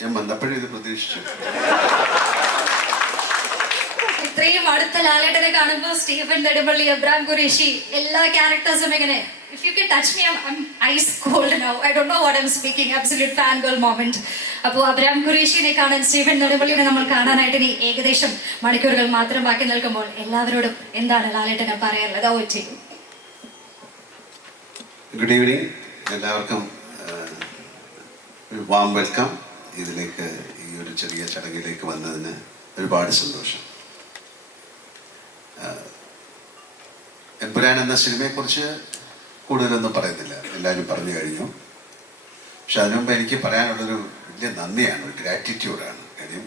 ഞാൻ വന്നപ്പോഴേ ഇത് പ്രതീക്ഷിച്ചു. ഇത്രയും അടുത്ത ലാലേട്ടനെ കാണുമ്പോൾ സ്റ്റീഫൻ നെടുമ്പള്ളി, അബ്രാം ഖുറേഷി, എല്ലാ ക്യാരക്ടേഴ്സും ഇങ്ങനെ if you can touch me I'm ice cold now. I don't know what I'm speaking. Absolute fangirl moment. അപ്പോൾ അബ്രാം ഖുറേഷിനെ കാണാൻ, സ്റ്റീഫൻ നെടുമ്പള്ളിനെ നമ്മൾ കാണാനായിട്ട് ഇനി ഏകദേശം മണിക്കൂറുകൾ മാത്രം ബാക്കി നിൽക്കുമ്പോൾ എല്ലാവരോടും എന്താണ് ലാലേട്ടനെ പറയാനുള്ളത്? ഓ ചെയ്യും. ഗുഡ് ഈവനിങ് എല്ലാവർക്കും. ഒരു വാം വെൽക്കം. ഇതിലേക്ക് ഈ ഒരു ചെറിയ ചടങ്ങിലേക്ക് വന്നതിന് ഒരുപാട് സന്തോഷം. എമ്പുരാൻ എന്ന സിനിമയെക്കുറിച്ച് കൂടുതലൊന്നും പറയുന്നില്ല, എല്ലാവരും പറഞ്ഞു കഴിഞ്ഞു. പക്ഷെ അതിനു മുമ്പ് എനിക്ക് പറയാനുള്ളൊരു വലിയ നന്ദിയാണ്, ഒരു ഗ്രാറ്റിറ്റ്യൂഡാണ്. കാര്യം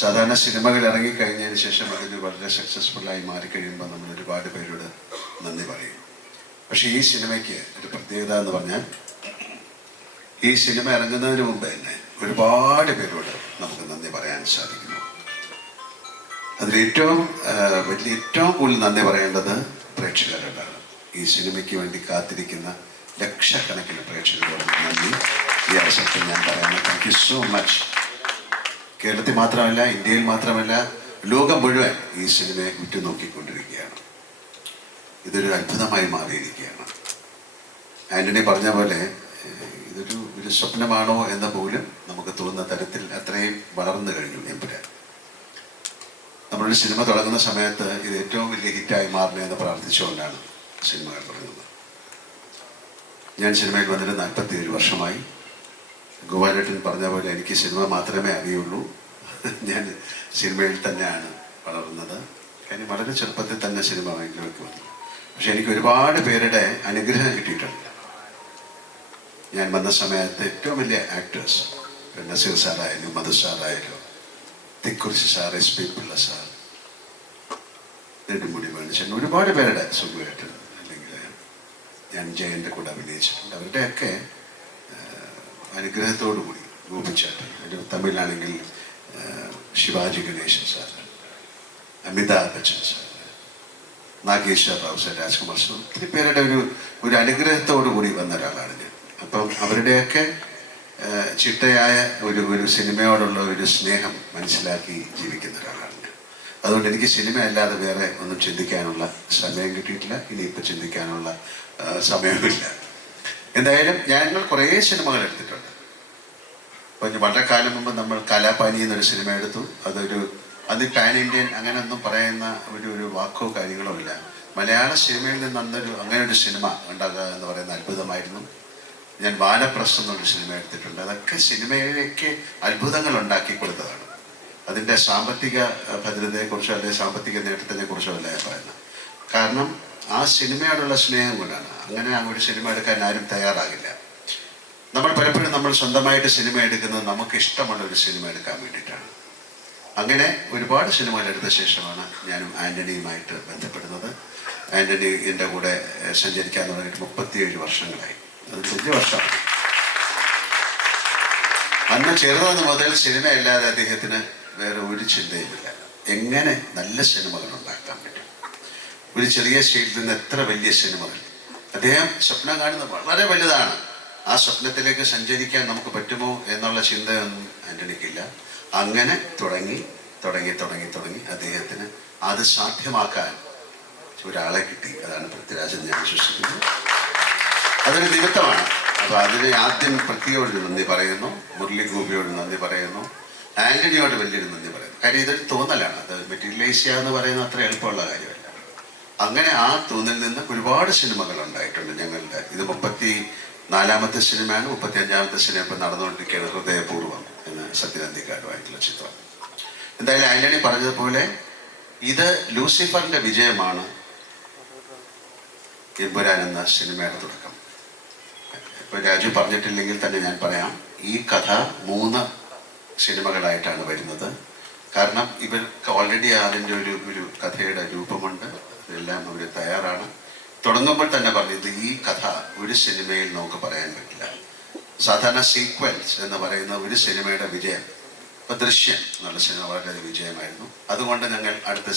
സാധാരണ സിനിമകൾ ഇറങ്ങിക്കഴിഞ്ഞതിന് ശേഷം അതിന് വളരെ സക്സസ്ഫുള്ളായി മാറിക്കഴിയുമ്പോൾ നമ്മൾ ഒരുപാട് പേരോട് നന്ദി പറയും. പക്ഷേ ഈ സിനിമയ്ക്ക് ഒരു പ്രത്യേകത എന്ന് പറഞ്ഞാൽ ഈ സിനിമ ഇറങ്ങുന്നതിന് മുമ്പ് തന്നെ ഒരുപാട് പേരോട് നമുക്ക് നന്ദി പറയാൻ സാധിക്കുന്നു. അതിലേറ്റവും കൂടുതൽ നന്ദി പറയേണ്ടത് പ്രേക്ഷകരോടാണ്. ഈ സിനിമയ്ക്ക് വേണ്ടി കാത്തിരിക്കുന്ന ലക്ഷക്കണക്കിന് പ്രേക്ഷകരോട് നന്ദി ഈ അവസരത്തിൽ ഞാൻ പറയണം. Thank you so much. കേരളത്തിൽ മാത്രമല്ല, ഇന്ത്യയിൽ മാത്രമല്ല, ലോകം മുഴുവൻ ഈ സിനിമയെ ഉറ്റുനോക്കിക്കൊണ്ടിരിക്കുകയാണ്. ഇതൊരു അത്ഭുതമായി മാറിയിരിക്കുകയാണ്. ആൻ്റണി പറഞ്ഞ പോലെ ഇതൊരു സ്വപ്നമാണോ എന്ന് പോലും നമുക്ക് തോന്നുന്ന തരത്തിൽ അത്രയും വളർന്നു കഴിഞ്ഞു എമ്പുരാൻ. നമ്മളൊരു സിനിമ തുടങ്ങുന്ന സമയത്ത് ഇത് ഏറ്റവും വലിയ ഹിറ്റായി മാറണേ എന്ന് പ്രാർത്ഥിച്ചുകൊണ്ടാണ് സിനിമകൾ തുടങ്ങുന്നത്. ഞാൻ സിനിമയിൽ വന്നിട്ട് 47 വർഷമായി. ഗോപാലേട്ടൻ പറഞ്ഞ പോലെ എനിക്ക് സിനിമ മാത്രമേ അറിയുള്ളൂ. ഞാൻ സിനിമയിൽ തന്നെയാണ് വളർന്നത്. കാര്യം വളരെ ചെറുപ്പത്തിൽ തന്നെ സിനിമ മേഖലയിലേക്ക് വന്നു. പക്ഷെ എനിക്ക് ഒരുപാട് പേരുടെ അനുഗ്രഹം കിട്ടിയിട്ടുണ്ട്. ഞാൻ വന്ന സമയത്ത് ഏറ്റവും വലിയ ആക്ടേഴ്സ്, നസീർ സാറായാലും മധു സാറായാലും Thikkurissy sir, SP Pillai sir, Nedumudi വേണുചൻ, ഒരുപാട് പേരുടെ സുഖമായിട്ട്, അല്ലെങ്കിൽ ഞാൻ ജയൻ്റെ കൂടെ അഭിനയിച്ചിട്ടുണ്ട്. അവരുടെയൊക്കെ അനുഗ്രഹത്തോടു കൂടി ഗോപിച്ചേട്ടൻ, ഒരു തമിഴിലാണെങ്കിൽ Sivaji Ganesan sir, Amitabh Bachchan sir, Nageswara Rao sir, Rajkumar sir, ഒത്തിരി പേരുടെ ഒരു അനുഗ്രഹത്തോടു കൂടി വന്ന ഒരാളാണ് ഞാൻ. അപ്പം അവരുടെയൊക്കെ ചിട്ടയായ ഒരു സിനിമയോടുള്ള ഒരു സ്നേഹം മനസ്സിലാക്കി ജീവിക്കുന്ന ഒരാളാണ് ഞാൻ. അതുകൊണ്ട് എനിക്ക് സിനിമ അല്ലാതെ വേറെ ഒന്നും ചിന്തിക്കാനുള്ള സമയം കിട്ടിയിട്ടില്ല. ഇനിയിപ്പോൾ ചിന്തിക്കാനുള്ള സമയമില്ല. എന്തായാലും ഞങ്ങൾ കുറേ സിനിമകൾ എടുത്തിട്ടുണ്ട്. അപ്പം വളരെ കാലം മുമ്പ് നമ്മൾ കലാപാനി എന്നൊരു സിനിമ എടുത്തു. അത് പാൻ ഇന്ത്യൻ അങ്ങനെയൊന്നും പറയുന്ന ഒരു വാക്കോ കാര്യങ്ങളോ ഇല്ല. മലയാള സിനിമയിൽ നിന്ന് അങ്ങനെ ഒരു സിനിമ ഉണ്ടാകുക എന്ന് പറയുന്ന അത്ഭുതമായിരുന്നു. ഞാൻ വാനപ്രസ്ഥം എന്നൊരു സിനിമ എടുത്തിട്ടുണ്ട്. അതൊക്കെ സിനിമയിലേക്ക് അത്ഭുതങ്ങൾ ഉണ്ടാക്കി കൊടുത്തതാണ്. അതിൻ്റെ സാമ്പത്തിക ഭദ്രതയെക്കുറിച്ചോ അല്ലെങ്കിൽ സാമ്പത്തിക നേട്ടത്തിനെ കുറിച്ചോ അല്ല ഞാൻ പറയുന്നത്. കാരണം ആ സിനിമയോടുള്ള സ്നേഹം കൊണ്ടാണ്. അങ്ങനെ ഒരു സിനിമ എടുക്കാൻ ആരും തയ്യാറാകില്ല. പലപ്പോഴും നമ്മൾ സ്വന്തമായിട്ട് സിനിമ എടുക്കുന്നത് നമുക്ക് ഇഷ്ടമുള്ള ഒരു സിനിമ എടുക്കാൻ വേണ്ടിയിട്ടാണ്. അങ്ങനെ ഒരുപാട് സിനിമകൾ എടുത്ത ശേഷമാണ് ഞാനും ആൻ്റണിയുമായിട്ട് ബന്ധപ്പെടുന്നത്. ആൻ്റണി എൻ്റെ കൂടെ സഞ്ചരിക്കാൻ തുടങ്ങിയിട്ട് 37 വർഷങ്ങളായി. അത് വലിയ വർഷമാണ്. അന്ന് ചേർന്നത് മുതൽ സിനിമയല്ലാതെ അദ്ദേഹത്തിന് വേറെ ഒരു ചിന്തയുമില്ല. എങ്ങനെ നല്ല സിനിമകൾ ഉണ്ടാക്കാൻ പറ്റും, ഒരു ചെറിയ സ്റ്റേജിൽ നിന്ന് എത്ര വലിയ സിനിമകൾ. അദ്ദേഹം സ്വപ്നം കാണുന്നത് വളരെ വലുതാണ്. ആ സ്വപ്നത്തിലേക്ക് സഞ്ചരിക്കാൻ നമുക്ക് പറ്റുമോ എന്നുള്ള ചിന്തയൊന്നും ആൻ്റണിക്കില്ല. അങ്ങനെ തുടങ്ങി അദ്ദേഹത്തിന് അത് സാധ്യമാക്കാൻ ഒരാളെ കിട്ടി. അതാണ് പൃഥ്വിരാജ് എന്ന് ഞാൻ വിശ്വസിക്കുന്നത്. അതൊരു നിമിത്തമാണ്. അപ്പോൾ അതിന് ആദ്യം പൃഥ്വിയോട് നന്ദി പറയുന്നു, മുരളി ഗോപിയോട് നന്ദി പറയുന്നു, ആൻ്റണിയോട് വലിയൊരു നന്ദി പറയുന്നു. കാര്യം ഇതൊരു തോന്നലാണ്. അത് മെറ്റീരിയലൈസ് ചെയ്യുക എന്ന് പറയുന്നത് അത്ര എളുപ്പമുള്ള കാര്യമല്ല. അങ്ങനെ ആ തോന്നലിൽ നിന്ന് ഒരുപാട് സിനിമകൾ ഉണ്ടായിട്ടുണ്ട് ഞങ്ങളുടെ. ഇത് 34ാമത്തെ സിനിമയാണ്. 35ാമത്തെ സിനിമ ഇപ്പം നടന്നുകൊണ്ടിരിക്കുകയാണ്, ഹൃദയപൂർവ്വം എന്ന സത്യനന്ദിക്കാരുമായിട്ടുള്ള ചിത്രം. എന്തായാലും ആൻ്റണി പറഞ്ഞതുപോലെ ഇത് ലൂസിഫറിൻ്റെ വിജയമാണ് എമ്പുരാൻ എന്ന സിനിമയുടെ തുടക്കം. ഇപ്പോൾ രാജു പറഞ്ഞിട്ടില്ലെങ്കിൽ തന്നെ ഞാൻ പറയാം, ഈ കഥ 3 സിനിമകളായിട്ടാണ് വരുന്നത്. കാരണം ഇവർക്ക് ഓൾറെഡി അതിൻ്റെ ഒരു കഥയുടെ രൂപമുണ്ട്. ഇതെല്ലാം അവർ തയ്യാറാണ്. തുടങ്ങുമ്പോൾ തന്നെ പറഞ്ഞത് ഈ കഥ ഒരു സിനിമയിൽ നമുക്ക് പറയാൻ പറ്റില്ല. സാധാരണ സീക്വൽസ് എന്ന് പറയുന്ന ഒരു സിനിമയുടെ വിജയം, ഇപ്പോൾ ദൃശ്യം എന്നുള്ള സിനിമ വളരെ വിജയമായിരുന്നു. അതുകൊണ്ട് ഞങ്ങൾ അടുത്ത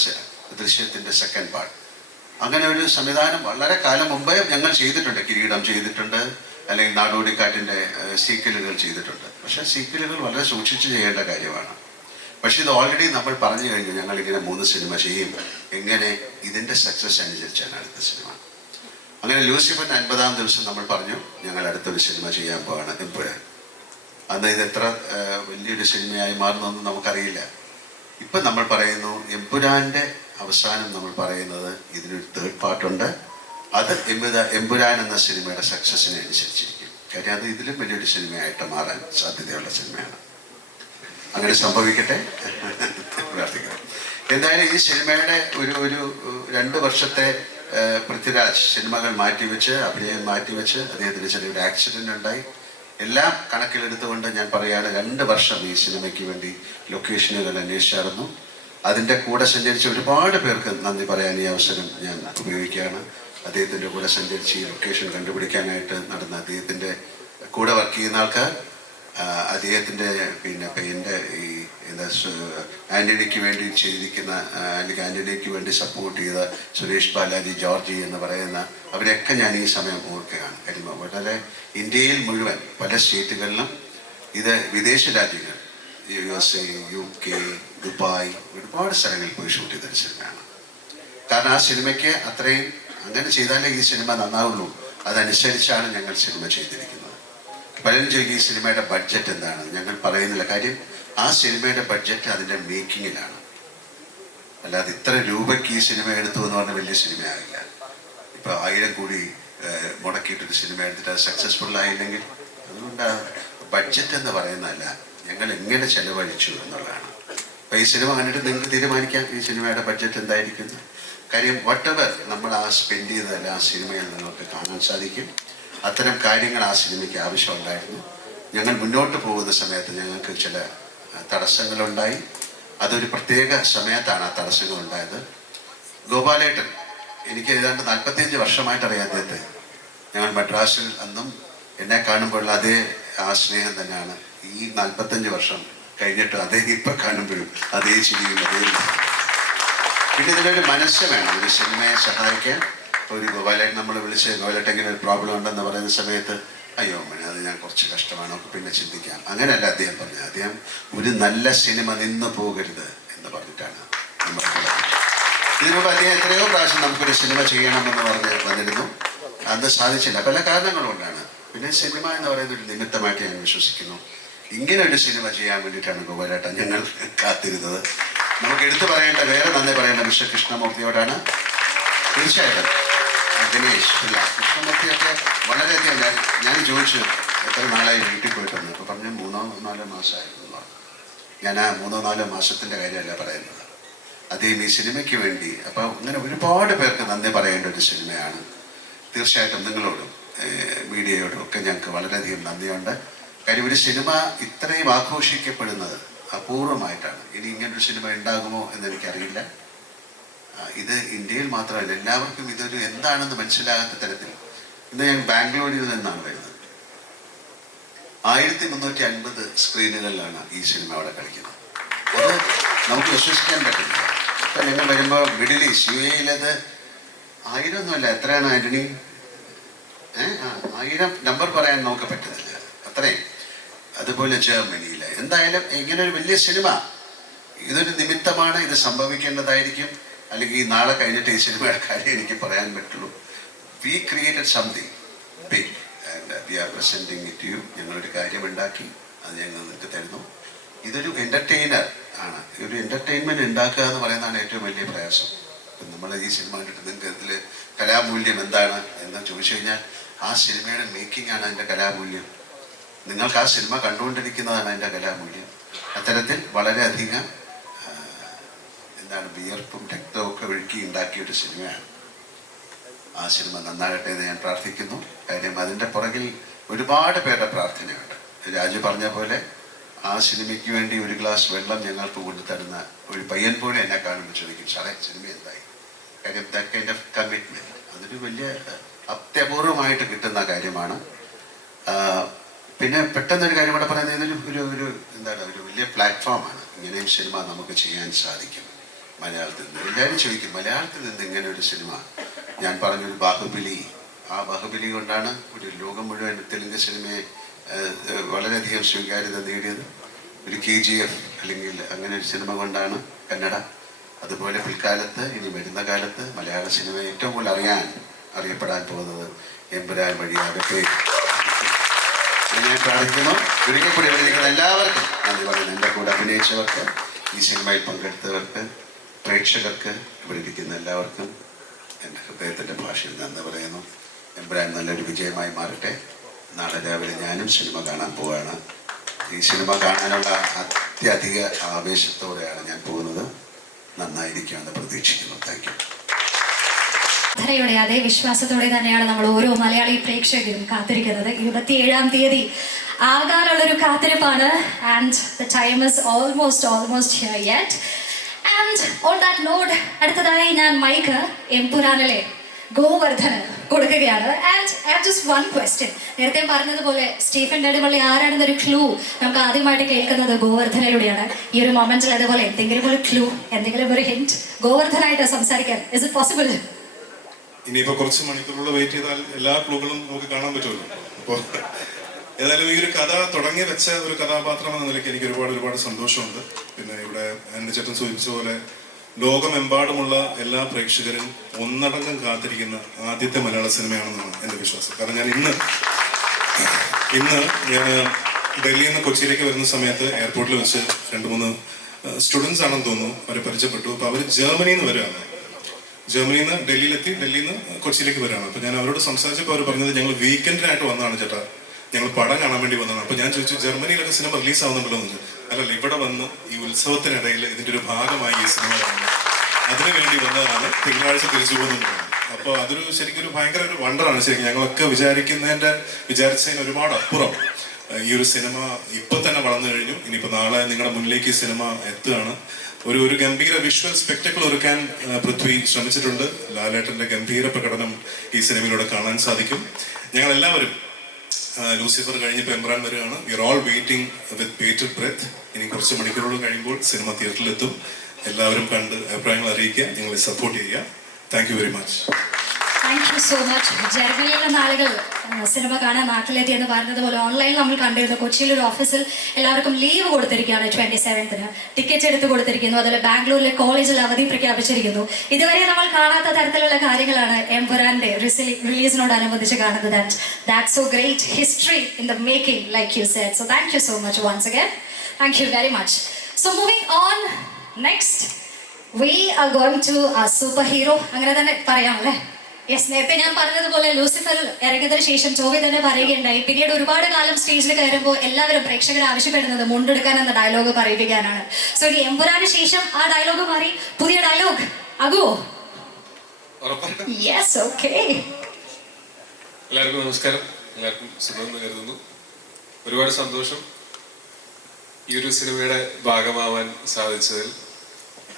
ദൃശ്യത്തിൻ്റെ സെക്കൻഡ് പാർട്ട്, അങ്ങനെ ഒരു സംവിധാനം വളരെ കാലം മുമ്പേ ഞങ്ങൾ ചെയ്തിട്ടുണ്ട്. കിരീടം ചെയ്തിട്ടുണ്ട്, അല്ലെങ്കിൽ നാടോടിക്കാറ്റിൻ്റെ സീക്വലുകൾ ചെയ്തിട്ടുണ്ട്. പക്ഷേ സീക്വലുകൾ വളരെ സൂക്ഷിച്ച് ചെയ്യേണ്ട കാര്യമാണ്. പക്ഷെ ഇത് ഓൾറെഡി നമ്മൾ പറഞ്ഞു കഴിഞ്ഞു, ഞങ്ങളിങ്ങനെ 3 സിനിമ ചെയ്യും, എങ്ങനെ ഇതിൻ്റെ സക്സസ് അനുസരിച്ചാണ് അടുത്ത സിനിമ. അങ്ങനെ ലൂസിഫറിൻ്റെ 50-ാം ദിവസം നമ്മൾ പറഞ്ഞു ഞങ്ങൾ അടുത്തൊരു സിനിമ ചെയ്യാൻ പോവാണ്, എമ്പുരാൻ. അന്ന് ഇത് എത്ര വലിയൊരു സിനിമയായി മാറുന്നൊന്നും നമുക്കറിയില്ല. ഇപ്പം നമ്മൾ പറയുന്നു എമ്പുരാൻ്റെ അവസാനം നമ്മൾ പറയുന്നത് ഇതിനൊരു 3rd പാർട്ടുണ്ട്. അത് എമ്പുരാൻ എന്ന സിനിമയുടെ സക്സസ്സിനെ അനുസരിച്ചിരിക്കും. കാര്യം അത് ഇതിലും വലിയൊരു സിനിമയായിട്ട് മാറാൻ സാധ്യതയുള്ള സിനിമയാണ്. അങ്ങനെ സംഭവിക്കട്ടെ പ്രാർത്ഥിക്കണം. എന്തായാലും ഈ സിനിമയുടെ ഒരു 2 വർഷത്തെ പൃഥ്വിരാജ് സിനിമകൾ മാറ്റിവെച്ച്, അഭിനയം മാറ്റിവെച്ച്, അദ്ദേഹത്തിന് ചെറിയൊരു ആക്സിഡൻ്റ് ഉണ്ടായി. എല്ലാം കണക്കിലെടുത്തുകൊണ്ട് ഞാൻ പറയുകയാണ്, 2 വർഷം ഈ സിനിമയ്ക്ക് വേണ്ടി ലൊക്കേഷനുകൾ അന്വേഷിച്ചായിരുന്നു. അതിൻ്റെ കൂടെ സഞ്ചരിച്ച ഒരുപാട് പേർക്ക് നന്ദി പറയാൻ ഈ അവസരം ഞാൻ ഉപയോഗിക്കുകയാണ്. അദ്ദേഹത്തിൻ്റെ കൂടെ സഞ്ചരിച്ച് ഈ ലൊക്കേഷൻ കണ്ടുപിടിക്കാനായിട്ട് നടന്ന അദ്ദേഹത്തിൻ്റെ കൂടെ വർക്ക് ചെയ്യുന്ന ആൾക്കാർ, അദ്ദേഹത്തിൻ്റെ എൻ്റെ ഈ എന്താ ആൻ്റണിക്ക് വേണ്ടി ചെയ്തിരിക്കുന്ന അല്ലെങ്കിൽ ആൻ്റണിക്ക് വേണ്ടി സപ്പോർട്ട് ചെയ്ത സുരേഷ് ബാലാജി, ജോർജി എന്ന് പറയുന്ന അവരെയൊക്കെ ഞാൻ ഈ സമയം ഓർക്കുകയാണ്. കാര്യം വളരെ ഇന്ത്യയിൽ മുഴുവൻ പല സ്റ്റേറ്റുകളിലും, ഇത് വിദേശ രാജ്യങ്ങൾ USA, UK, ദുബായ്, ഒരുപാട് സ്ഥലങ്ങളിൽ പോയി ഷൂട്ട് ചെയ്തൊരു സിനിമയാണ്. കാരണം ആ സിനിമയ്ക്ക് അത്രയും അങ്ങനെ ചെയ്താലേ ഈ സിനിമ നന്നാവുള്ളൂ. അതനുസരിച്ചാണ് ഞങ്ങൾ സിനിമ ചെയ്തിരിക്കുന്നത്. പലരും ചോദിക്കും ഈ സിനിമയുടെ ബഡ്ജറ്റ് എന്താണ്. ഞങ്ങൾ പറയുന്നില്ല. കാര്യം ആ സിനിമയുടെ ബഡ്ജറ്റ് അതിൻ്റെ മേക്കിങ്ങിലാണ്. അല്ലാതെ ഇത്ര രൂപയ്ക്ക് ഈ സിനിമ എടുത്തു എന്ന് പറഞ്ഞാൽ വലിയ സിനിമയാകില്ല. ഇപ്പോൾ 1000 കോടി മുടക്കിയിട്ടൊരു സിനിമ എടുത്തിട്ട് അത് സക്സസ്ഫുൾ ആയില്ലെങ്കിൽ, അതുകൊണ്ട് ബഡ്ജറ്റ് എന്ന് പറയുന്നതല്ല, ഞങ്ങൾ എങ്ങനെ ചെലവഴിച്ചു എന്നുള്ളതാണ്. അപ്പോൾ ഈ സിനിമ കണ്ടിട്ട് നിങ്ങൾക്ക് തീരുമാനിക്കാം ഈ സിനിമയുടെ ബഡ്ജറ്റ് എന്തായിരിക്കുന്നു. കാര്യം വട്ടെവർ നമ്മൾ ആ സ്പെൻഡ് ചെയ്തതല്ല ആ സിനിമയിൽ നിങ്ങൾക്ക് കാണാൻ സാധിക്കും. അത്തരം കാര്യങ്ങൾ ആ സിനിമയ്ക്ക് ആവശ്യമുണ്ടായിരുന്നു. ഞങ്ങൾ മുന്നോട്ട് പോകുന്ന സമയത്ത് ഞങ്ങൾക്ക് ചില തടസ്സങ്ങളുണ്ടായി. അതൊരു പ്രത്യേക സമയത്താണ് ആ തടസ്സങ്ങൾ ഉണ്ടായത്. ഗോപാലേട്ടൻ, എനിക്ക് ഏതാണ്ട് 45 വർഷമായിട്ട് അറിയാം അദ്ദേഹത്തെ. ഞങ്ങൾ മദ്രാസിൽ അന്നും എന്നെ കാണുമ്പോഴുള്ള അതേ ആ സ്നേഹം തന്നെയാണ് ഈ 45 വർഷം കഴിഞ്ഞിട്ട് അദ്ദേഹം ഇപ്പം കാണുമ്പോഴും അതേ ചിരിയും അതേ. പിന്നെ ഇതിലൊരു മനസ്സ് വേണം ഒരു സിനിമയെ സഹായിക്കാൻ. ഒരു ഗോപാലേട്ടൻ നമ്മൾ വിളിച്ച്, ഗോപാലേട്ടൻ ഇങ്ങനെ ഒരു പ്രോബ്ലം ഉണ്ടെന്ന് പറയുന്ന സമയത്ത്, അയ്യോ അമ്മ അത് ഞാൻ കുറച്ച് കഷ്ടമാണ്, നമുക്ക് പിന്നെ ചിന്തിക്കാം, അങ്ങനെയല്ല അദ്ദേഹം പറഞ്ഞത്. അദ്ദേഹം ഒരു നല്ല സിനിമ നിന്ന് പോകരുത് എന്ന് പറഞ്ഞിട്ടാണ് നമ്മൾ. ഇതിനോട് അദ്ദേഹം എത്രയോ പ്രാവശ്യം നമുക്കൊരു സിനിമ ചെയ്യണമെന്ന് പറഞ്ഞ് വന്നിരുന്നു. അത് സാധിച്ചില്ല, പല കാരണങ്ങൾ കൊണ്ടാണ്. പിന്നെ സിനിമ എന്ന് പറയുന്ന ഒരു നിമിത്തമായിട്ട് ഞാൻ വിശ്വസിക്കുന്നു. ഇങ്ങനെ ഒരു സിനിമ ചെയ്യാൻ വേണ്ടിയിട്ടാണ് ഗോപാലേട്ടൻ ഞങ്ങൾ കാത്തിരുന്നത്. നമുക്ക് എടുത്തു പറയേണ്ട, വേറെ നന്ദി പറയേണ്ട മിസ്റ്റർ കൃഷ്ണമൂർത്തിയോടാണ്. തീർച്ചയായിട്ടും ഗണേഷ് ഇല്ല, കൃഷ്ണമൂർത്തിയൊക്കെ വളരെയധികം ഞാൻ ചോദിച്ചു എത്ര നാളായി വീട്ടിൽ പോയിട്ടുണ്ട്. അപ്പോൾ പറഞ്ഞു 3-4 മാസമായിരുന്നു. ഞാൻ ആ 3-4 മാസത്തിൻ്റെ കാര്യമല്ല പറയുന്നത്, അദ്ദേഹം ഈ സിനിമയ്ക്ക് വേണ്ടി. അപ്പോൾ അങ്ങനെ ഒരുപാട് പേർക്ക് നന്ദി പറയേണ്ട ഒരു സിനിമയാണ്. തീർച്ചയായിട്ടും നിങ്ങളോടും മീഡിയയോടും ഒക്കെ ഞങ്ങൾക്ക് വളരെയധികം നന്ദിയുണ്ട്. കാര്യം ഒരു സിനിമ ഇത്രയും ആഘോഷിക്കപ്പെടുന്നത് അപൂർവമായിട്ടാണ്. ഇനി ഇങ്ങനൊരു സിനിമ ഉണ്ടാകുമോ എന്നെനിക്കറിയില്ല. ഇത് ഇന്ത്യയിൽ മാത്രമല്ല, എല്ലാവർക്കും ഇതൊരു എന്താണെന്ന് മനസ്സിലാകാത്ത തരത്തിൽ. ഇന്ന് ഞാൻ ബാംഗ്ലൂരിൽ നിന്നാണ് വരുന്നത്. 1350 സ്ക്രീനുകളിലാണ് ഈ സിനിമ അവിടെ കളിക്കുന്നത്. അത് നമുക്ക് വിശ്വസിക്കാൻ പറ്റില്ല. ഇപ്പം നിങ്ങൾ വരുമ്പോൾ മിഡിൽ ഈസ്റ്റ്, UAE-യിലത് 1000 ഒന്നുമല്ല. എത്രയാണ് ആൻ്റണി? 1000 നമ്പർ പറയാൻ നമുക്ക് പറ്റുന്നില്ല, അത്രയും. അതുപോലെ ജർമ്മനിയിൽ. എന്തായാലും ഇങ്ങനെ ഒരു വലിയ സിനിമ, ഇതൊരു നിമിത്തമാണ്. ഇത് സംഭവിക്കേണ്ടതായിരിക്കും. അല്ലെങ്കിൽ ഈ നാളെ കഴിഞ്ഞിട്ട് ഈ സിനിമയുടെ കാര്യം എനിക്ക് പറയാൻ പറ്റുള്ളൂ. We created something big and we are presenting it you. ഞങ്ങളൊരു കാര്യം ഉണ്ടാക്കി, അത് ഞങ്ങൾ നിങ്ങൾക്ക് തരുന്നു. ഇതൊരു എൻ്റർടൈനർ ആണ്. ഒരു എൻ്റർടൈൻമെൻറ്റ് ഉണ്ടാക്കുക എന്ന് പറയുന്നതാണ് ഏറ്റവും വലിയ പ്രയാസം. ഇപ്പം നമ്മൾ ഈ സിനിമ കണ്ടിട്ട് നിങ്ങൾക്ക് ഇതിൽ കലാമൂല്യം എന്താണ് എന്ന് ചോദിച്ചു കഴിഞ്ഞാൽ, ആ സിനിമയുടെ മേക്കിംഗ് ആണ് അതിൻ്റെ കലാമൂല്യം. നിങ്ങൾക്ക് ആ സിനിമ കണ്ടുകൊണ്ടിരിക്കുന്നതാണ് അതിൻ്റെ കലാമൂല്യം. അത്തരത്തിൽ വളരെയധികം എന്താണ് വിയർപ്പും രക്തവും ഒക്കെ ഒഴുക്കി ഉണ്ടാക്കിയൊരു സിനിമയാണ്. ആ സിനിമ നന്നാകട്ടെ എന്ന് ഞാൻ പ്രാർത്ഥിക്കുന്നു. കാര്യം അതിൻ്റെ പുറകിൽ ഒരുപാട് പേരുടെ പ്രാർത്ഥനയുണ്ട്. രാജു പറഞ്ഞ പോലെ ആ സിനിമയ്ക്ക് വേണ്ടി ഒരു ഗ്ലാസ് വെള്ളം ഞങ്ങൾക്ക് കൊണ്ടുതരുന്ന ഒരു പയ്യൻ പോലും എന്നെ കാണുമ്പോൾ ചോദിക്കും, സാറേ സിനിമ എന്തായി? കാര്യം ദാറ്റ് കൈൻഡ് ഓഫ് കമ്മിറ്റ്മെൻറ്റ് അതൊരു വലിയ അത്യപൂർവമായിട്ട് കിട്ടുന്ന കാര്യമാണ്. പിന്നെ പെട്ടെന്നൊരു കാര്യം കൂടെ പറയുന്നത്, ഇതൊരു ഒരു എന്താണ് ഒരു വലിയ പ്ലാറ്റ്ഫോമാണ്. ഇങ്ങനെയും സിനിമ നമുക്ക് ചെയ്യാൻ സാധിക്കും മലയാളത്തിൽ നിന്ന്. എല്ലാവരും ചോദിക്കും മലയാളത്തിൽ നിന്ന് ഇങ്ങനെ ഒരു സിനിമ. ഞാൻ പറഞ്ഞൊരു ബാഹുബലി, ആ ബാഹുബലി കൊണ്ടാണ് ഒരു ലോകം മുഴുവൻ തെലുങ്ക് സിനിമയെ വളരെയധികം സ്വീകാര്യത നേടിയത്. ഒരു KGF അല്ലെങ്കിൽ അങ്ങനെ ഒരു സിനിമ കൊണ്ടാണ് കന്നഡ. അതുപോലെ പിൽക്കാലത്ത് ഇനി വരുന്ന കാലത്ത് മലയാള സിനിമ ഏറ്റവും കൂടുതൽ അറിയപ്പെടാൻ പോകുന്നത് എമ്പുരാൻ വഴിയാകട്ടെ. ഞാൻ പ്രാർത്ഥിക്കുന്നു. ഒരിക്കൽ കൂടി ഇവിടെ എല്ലാവർക്കും നന്ദി പറയുന്നു. എൻ്റെ കൂടെ അഭിനയിച്ചവർക്ക്, ഈ സിനിമയിൽ പങ്കെടുത്തവർക്ക്, പ്രേക്ഷകർക്ക്, ഇവിടെ ഇരിക്കുന്ന എല്ലാവർക്കും എൻ്റെ ഹൃദയത്തിൻ്റെ ഭാഷയിൽ നന്ദി പറയുന്നു. എമ്പുരാൻ നല്ലൊരു വിജയമായി മാറട്ടെ. നാളെ രാവിലെ ഞാനും സിനിമ കാണാൻ പോവുകയാണ്. ഈ സിനിമ കാണാനുള്ള അത്യധിക ആവേശത്തോടെയാണ് ഞാൻ പോകുന്നത്. നന്നായിരിക്കുമെന്ന് പ്രതീക്ഷിക്കുന്നു. Thank you. ധരയുടെ അതേ വിശ്വാസത്തോടെ തന്നെയാണ് നമ്മൾ ഓരോ മലയാളി പ്രേക്ഷകരും കാത്തിരിക്കുന്നത്. 27-ാം തീയതി ആകാനുള്ളൊരു കാത്തിരിപ്പാണ്. And the time is almost here yet. And on that note, അടുത്തതായി ഞാൻ മൈക്ക് എമ്പുരാനിലെ ഗോവർദ്ധന് കൊടുക്കുകയാണ്. And I have just one question. നേരത്തെ പറഞ്ഞതുപോലെ സ്റ്റീഫൻ നെടുമ്പള്ളി ആരാണെന്നൊരു ക്ലൂ നമുക്ക് ആദ്യമായിട്ട് കേൾക്കുന്നത് ഗോവർദ്ധനിലൂടെയാണ്. ഈ ഒരു മൊമെന്റിൽ അതുപോലെ എന്തെങ്കിലും ഒരു ക്ലൂ, എന്തെങ്കിലും ഒരു ഹിന്റ് ഗോവർദ്ധനായിട്ട് സംസാരിക്കാൻ ഇസ് ഇറ്റ് പോസിബിൾ? ഇനിയിപ്പോ കുറച്ച് മണിക്കൂറുകൾ വെയിറ്റ് ചെയ്താൽ എല്ലാ ക്ലൂകളും നമുക്ക് കാണാൻ പറ്റുമല്ലോ. അപ്പോൾ ഏതായാലും ഈ ഒരു കഥ തുടങ്ങി വെച്ച ഒരു കഥാപാത്രം എന്ന നിലയ്ക്ക് എനിക്ക് ഒരുപാട് സന്തോഷമുണ്ട്. പിന്നെ ഇവിടെ എൻ്റെ ചേട്ടൻ സൂചിപ്പിച്ച പോലെ ലോകമെമ്പാടുമുള്ള എല്ലാ പ്രേക്ഷകരും ഒന്നടങ്കം കാത്തിരിക്കുന്ന ആദ്യത്തെ മലയാള സിനിമയാണെന്നാണ് എൻ്റെ വിശ്വാസം. കാരണം ഞാൻ ഇന്ന് ഡൽഹിയിൽ നിന്ന് കൊച്ചിയിലേക്ക് വരുന്ന സമയത്ത് എയർപോർട്ടിൽ വെച്ച് 2-3 സ്റ്റുഡൻസ് ആണെന്ന് തോന്നുന്നു, അവരെ പരിചയപ്പെട്ടു. അപ്പോൾ അവർ ജർമ്മനിയിൽ നിന്ന് വരികയാണ്. ജർമ്മനിയിൽ നിന്ന് ഡൽഹിയിലെത്തി, ഡൽഹിയിൽ നിന്ന് കൊച്ചിയിലേക്ക് വരികയാണ്. അപ്പോൾ ഞാൻ അവരോട് സംസാരിച്ചപ്പോൾ അവർ പറഞ്ഞത് ഞങ്ങൾ വീക്കെൻഡിനായിട്ട് വന്നതാണ് ചേട്ടാ, ഞങ്ങൾ പടം കാണാൻ വേണ്ടി വന്നതാണ്. അപ്പോൾ ഞാൻ ചോദിച്ചു ജർമ്മനിയിലൊക്കെ സിനിമ റിലീസ് ആവുന്നുണ്ടല്ലോ എന്ന്. അല്ലല്ല, ഇവിടെ വന്ന് ഈ ഉത്സവത്തിനിടയിൽ ഇതിൻ്റെ ഒരു ഭാഗമായി ഈ സിനിമ കാണുന്നത്, അതിനു വേണ്ടി വന്നതാണ്, തിങ്കളാഴ്ച തിരിച്ചു പോകുന്നുണ്ട്. അപ്പോൾ അതൊരു ശരിക്കും ഒരു ഭയങ്കര ഒരു വണ്ടറാണ്. ശരിക്കും ഞങ്ങളൊക്കെ വിചാരിച്ചതിന് ഒരുപാട് അപ്പുറം ഈ ഒരു സിനിമ ഇപ്പൊ തന്നെ വളർന്നു കഴിഞ്ഞു. ഇനിയിപ്പോൾ നാളെ നിങ്ങളുടെ മുന്നിലേക്ക് ഈ സിനിമ എത്തുകയാണ്. ഒരു ഗംഭീര വിഷ്വൽ സ്പെക്ടക്കിൾ ഒരുക്കാൻ പൃഥ്വി ശ്രമിച്ചിട്ടുണ്ട്. ലാലേട്ടന്റെ ഗംഭീര പ്രകടനം ഈ സിനിമയിലൂടെ കാണാൻ സാധിക്കും. ഞങ്ങൾ എല്ലാവരും ലൂസിഫർ കഴിഞ്ഞപ്പോൾ എമ്പുരാൻ വരികയാണ്. We are all waiting with bated breath. ഇനി കുറച്ച് മണിക്കൂറുകൾ കഴിയുമ്പോൾ സിനിമ തിയേറ്ററിലെത്തും. എല്ലാവരും കണ്ട് അഭിപ്രായങ്ങൾ അറിയിക്കുക, ഞങ്ങളെ സപ്പോർട്ട് ചെയ്യുക. Thank you very much. Thank you so much. ജർമ്മനിയിലെ നാളുകൾ സിനിമ കാണാൻ നാട്ടിലെത്തി എന്ന് പറഞ്ഞതുപോലെ ഓൺലൈനിൽ നമ്മൾ കണ്ടിരുന്നു. കൊച്ചിയിലൊരു ഓഫീസിൽ എല്ലാവർക്കും ലീവ് കൊടുത്തിരിക്കുകയാണ് 27th. ടിക്കറ്റ് എടുത്ത് കൊടുത്തിരിക്കുന്നു. അതുപോലെ ബാംഗ്ലൂരിലെ കോളേജിൽ അവധി പ്രഖ്യാപിച്ചിരിക്കുന്നു. ഇതുവരെ നമ്മൾ കാണാത്ത തരത്തിലുള്ള കാര്യങ്ങളാണ് എമ്പുരാന്റെ റിലീസിനോടനുബന്ധിച്ച് കാണുന്നത്. That's so great history in the making, like you said. So thank you so much once again. Thank you very much. So moving on, next we are going to super hero, അങ്ങനെ തന്നെ പറയാം അല്ലേ? Yes, നേരത്തെ ഞാൻ പറഞ്ഞതുപോലെ Lucifer ഇറങ്ങിയതിനു ശേഷം ചോവി തന്നെ പറയുകയുണ്ടായി. പിന്നീട് ഒരുപാട് കാലം സ്റ്റേജിൽ കയറുമ്പോൾ എല്ലാവരും പ്രേക്ഷകർ ആവശ്യപ്പെടുന്നത് മുണ്ടെടുക്കാൻ എന്ന ഡയലോഗ് പറയിപ്പിക്കാനാണ്. സോ ഈ എമ്പുരാന് ശേഷം ആ ഡയലോഗ് മാറി പുതിയ ഡയലോഗ് ആകുമോ? Yes, okay. എല്ലാവർക്കും നമസ്കാരം. എല്ലാവർക്കും സുഖമെന്ന് കരുതുന്നു. ഒരുപാട് സന്തോഷം ഈ ഒരു സിനിമയുടെ ഭാഗമാവാൻ സാധിച്ചതിൽ.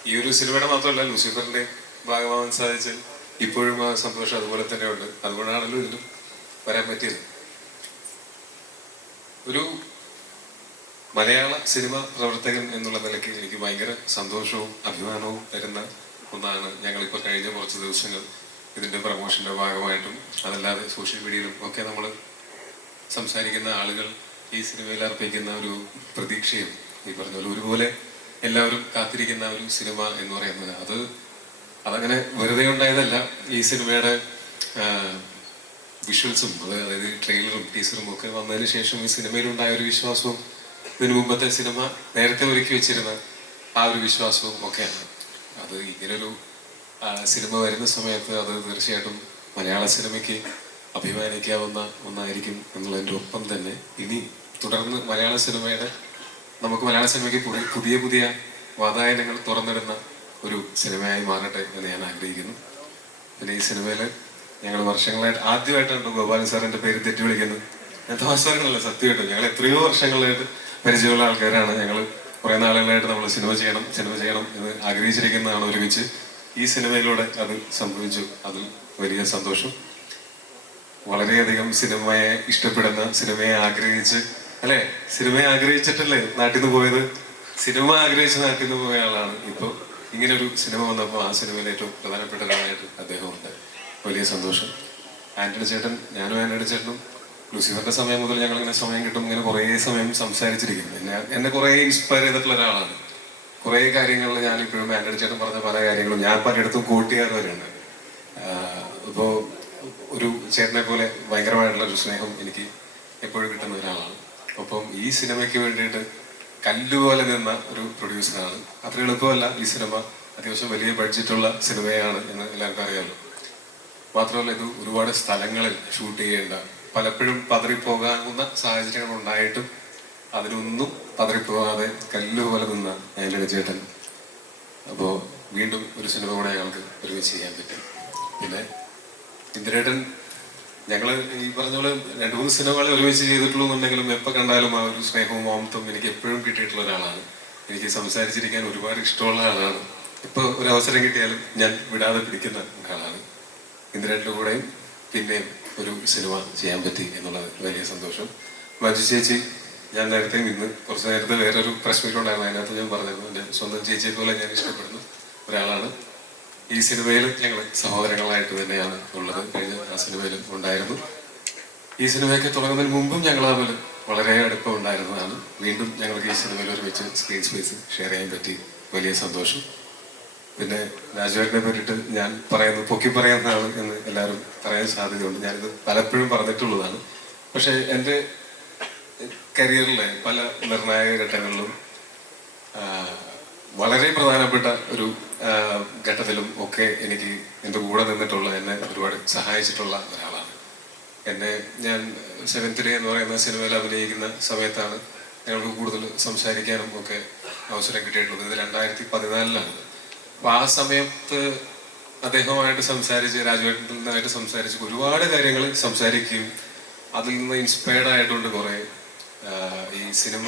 ഈ ഒരു സിനിമയുടെ മാത്രമല്ല, ലൂസിഫറിന്റെ ഭാഗമാവാൻ സാധിച്ചതിൽ ഇപ്പോഴും ആ സന്തോഷം അതുപോലെ തന്നെ ഉണ്ട്. അതുകൊണ്ടാണല്ലോ ഇതിലും വരാൻ പറ്റിയത്. ഒരു മലയാള സിനിമ പ്രവർത്തകൻ എന്നുള്ള നിലയ്ക്ക് എനിക്ക് ഭയങ്കര സന്തോഷവും അഭിമാനവും തരുന്ന ഒന്നാണ്. ഞങ്ങളിപ്പോൾ കഴിഞ്ഞ കുറച്ച് ദിവസങ്ങൾ ഇതിൻ്റെ പ്രമോഷൻ്റെ ഭാഗമായിട്ടും അതല്ലാതെ സോഷ്യൽ മീഡിയയിലും ഒക്കെ നമ്മൾ സംസാരിക്കുന്ന ആളുകൾ ഈ സിനിമയിൽ അർപ്പിക്കുന്ന ഒരു പ്രതീക്ഷയും ഈ പറഞ്ഞ പോലെ ഒരുപോലെ എല്ലാവരും കാത്തിരിക്കുന്ന ഒരു സിനിമ എന്ന് പറയുന്നത് അതങ്ങനെ വെറുതെ ഉണ്ടായതല്ല. ഈ സിനിമയുടെ വിഷ്വൽസും അതായത് ട്രെയിലറും ടീസറും ഒക്കെ വന്നതിന് ശേഷം ഈ സിനിമയിലുണ്ടായ ഒരു വിശ്വാസവും ഇതിനു മുമ്പത്തെ സിനിമ നേരത്തെ ഒരുക്കി വെച്ചിരുന്ന ആ ഒരു വിശ്വാസവും ഒക്കെയാണ്. അത് ഇങ്ങനൊരു സിനിമ വരുന്ന സമയത്ത് അത് തീർച്ചയായിട്ടും മലയാള സിനിമയ്ക്ക് അഭിമാനിക്കാവുന്ന ഒന്നായിരിക്കും എന്നുള്ളതിൻ്റെ ഒപ്പം തന്നെ ഇനി തുടർന്ന് മലയാള സിനിമയ്ക്ക് പുതിയ വാതായനങ്ങൾ തുറന്നിടുന്ന ഒരു സിനിമയായി മാറട്ടെ എന്ന് ഞാൻ ആഗ്രഹിക്കുന്നു. പിന്നെ ഈ സിനിമയിൽ ഞങ്ങൾ വർഷങ്ങളായിട്ട് ആദ്യമായിട്ടാണ് ഗോപാലൻ സാറിൻ്റെ പേര് തെറ്റി വിളിക്കുന്നത്. ഞാൻ തമാശകളല്ല, സത്യമായിട്ടും ഞങ്ങൾ എത്രയോ വർഷങ്ങളായിട്ട് പരിചയമുള്ള ആൾക്കാരാണ്. ഞങ്ങൾ കുറേ നാളുകളായിട്ട് നമ്മൾ സിനിമ ചെയ്യണം എന്ന് ആഗ്രഹിച്ചിരിക്കുന്നതാണ് ഒരുമിച്ച്. ഈ സിനിമയിലൂടെ അത് സംഭവിച്ചു. അതിൽ വലിയ സന്തോഷം. വളരെയധികം സിനിമയെ ഇഷ്ടപ്പെടുന്ന, സിനിമയെ ആഗ്രഹിച്ചിട്ടല്ലേ നാട്ടിൽ നിന്ന് പോയത്. സിനിമ ആഗ്രഹിച്ച് നാട്ടിൽ നിന്ന് പോയ ആളാണ്. ഇപ്പോൾ ഇങ്ങനൊരു സിനിമ വന്നപ്പോൾ ആ സിനിമയിൽ ഏറ്റവും പ്രധാനപ്പെട്ട ഒരാളായിട്ട് അദ്ദേഹം ഉണ്ട്. വലിയ സന്തോഷം. ഞാനും ആന്റണി ചേട്ടനും ലൂസിഫറിന്റെ സമയം മുതൽ ഞങ്ങൾ ഇങ്ങനെ സമയം കിട്ടും ഇങ്ങനെ കുറേ സമയം സംസാരിച്ചിരിക്കും. എന്നെ കുറേ ഇൻസ്പയർ ചെയ്തിട്ടുള്ള ഒരാളാണ്. കുറേ കാര്യങ്ങളിൽ ഞാൻ ഇപ്പോഴും ആൻഡ്രി ചേട്ടൻ പറഞ്ഞ പല കാര്യങ്ങളും ഞാൻ പലയിടത്തും കോട്ട് ചെയ്യാറുണ്ട്. ഇപ്പോൾ ഒരു ചേട്ടനെ പോലെ ഭയങ്കരമായിട്ടുള്ള ഒരു സ്നേഹം എനിക്ക് എപ്പോഴും കിട്ടുന്ന ഒരാളാണ്. ഒപ്പം ഈ സിനിമയ്ക്ക് വേണ്ടിയിട്ട് കല്ലുപോലെ നിന്ന ഒരു പ്രൊഡ്യൂസറാണ്. അത്ര എളുപ്പമല്ല ഈ സിനിമ. അത്യാവശ്യം വലിയ ബഡ്ജറ്റുള്ള സിനിമയാണ് എന്ന് എല്ലാവർക്കും അറിയാമല്ലോ. മാത്രമല്ല ഇത് ഒരുപാട് സ്ഥലങ്ങളിൽ ഷൂട്ട് ചെയ്യേണ്ട, പലപ്പോഴും പതറിപ്പോകാവുന്ന സാഹചര്യങ്ങൾ ഉണ്ടായിട്ടും അതിനൊന്നും പതറിപ്പോകാതെ കല്ലുപോലെ നിന്ന ആന്റണി ചേട്ടൻ. അപ്പോൾ വീണ്ടും ഒരു സിനിമ കൂടെ ഞങ്ങൾക്ക് ഒരുമിച്ച് ചെയ്യാൻ പറ്റും. പിന്നെ ഇന്ദ്രേട്ടൻ ഞങ്ങൾ ഈ പറഞ്ഞ പോലെ 2-3 സിനിമകൾ ഒരുമിച്ച് ചെയ്തിട്ടുള്ളൂ എന്നുണ്ടെങ്കിലും എപ്പോൾ കണ്ടാലും ആ ഒരു സ്നേഹവും ഓമത്തും എനിക്ക് എപ്പോഴും കിട്ടിയിട്ടുള്ള ഒരാളാണ്. എനിക്ക് സംസാരിച്ചിരിക്കാൻ ഒരുപാട് ഇഷ്ടമുള്ള ആളാണ്. ഇപ്പോൾ ഒരു അവസരം കിട്ടിയാലും ഞാൻ വിടാതെ പിടിക്കുന്ന ഒരാളാണ്. ഇന്ദ്രേട്ടൻ്റെ കൂടെയും പിന്നെയും ഒരു സിനിമ ചെയ്യാൻ പറ്റി എന്നുള്ളത് വലിയ സന്തോഷം. മഞ്ജു ചേച്ചി, ഞാൻ നേരത്തെ ഇന്ന് കുറച്ച് നേരത്തെ വേറൊരു പ്രസ് മീറ്റ് ഉണ്ടായിരുന്നു, അതിനകത്ത് ഞാൻ പറഞ്ഞിരുന്നു എൻ്റെ സ്വന്തം ചേച്ചിയെ പോലെ ഞാൻ ഇഷ്ടപ്പെടുന്ന ഒരാളാണ്. ഈ സിനിമയിൽ ഞങ്ങൾ സഹോദരങ്ങളായിട്ട് തന്നെയാണ് ഉള്ളത്. കഴിഞ്ഞ ആ സിനിമയിലും ഉണ്ടായിരുന്നു. ഈ സിനിമയൊക്കെ തുടങ്ങുന്നതിന് മുമ്പും ഞങ്ങൾ തമ്മിൽ വളരെ അടുപ്പം ഉണ്ടായിരുന്നതാണ്. വീണ്ടും ഞങ്ങൾക്ക് ഈ സിനിമയിൽ ഒരുമിച്ച് സ്ക്രീൻ സ്പേസ് ഷെയർ ചെയ്യാൻ പറ്റി, വലിയ സന്തോഷം. പിന്നെ രാജുവേട്ടനെ പറ്റിയിട്ട് ഞാൻ പൊക്കി പറയുന്നതാണ് എന്ന് എല്ലാവരും പറയാൻ സാധ്യതയുണ്ട്. ഞാനിത് പലപ്പോഴും പറഞ്ഞിട്ടുള്ളതാണ്. പക്ഷേ എൻ്റെ കരിയറിലെ പല നിർണായക ഘട്ടങ്ങളിലും വളരെ പ്രധാനപ്പെട്ട ഒരു ഘട്ടത്തിലും ഒക്കെ എനിക്ക് എൻ്റെ കൂടെ നിന്നിട്ടുള്ള, എന്നെ ഒരുപാട് സഹായിച്ചിട്ടുള്ള ഒരാളാണ്. ഞാൻ 7th Day എന്ന് പറയുന്ന സിനിമയിൽ അഭിനയിക്കുന്ന സമയത്താണ് ഞങ്ങൾക്ക് കൂടുതൽ സംസാരിക്കാനും ഒക്കെ അവസരം കിട്ടിയിട്ടുള്ളത്. ഇത് 2014 അപ്പോൾ ആ സമയത്ത് അദ്ദേഹവുമായിട്ട് സംസാരിച്ച്, രാജുവേട്ടനായിട്ട് സംസാരിച്ച് ഒരുപാട് കാര്യങ്ങൾ സംസാരിക്കുകയും അതിൽ നിന്ന് ഇൻസ്പയർഡ് ആയിട്ടുണ്ട് കുറേ. ഈ സിനിമ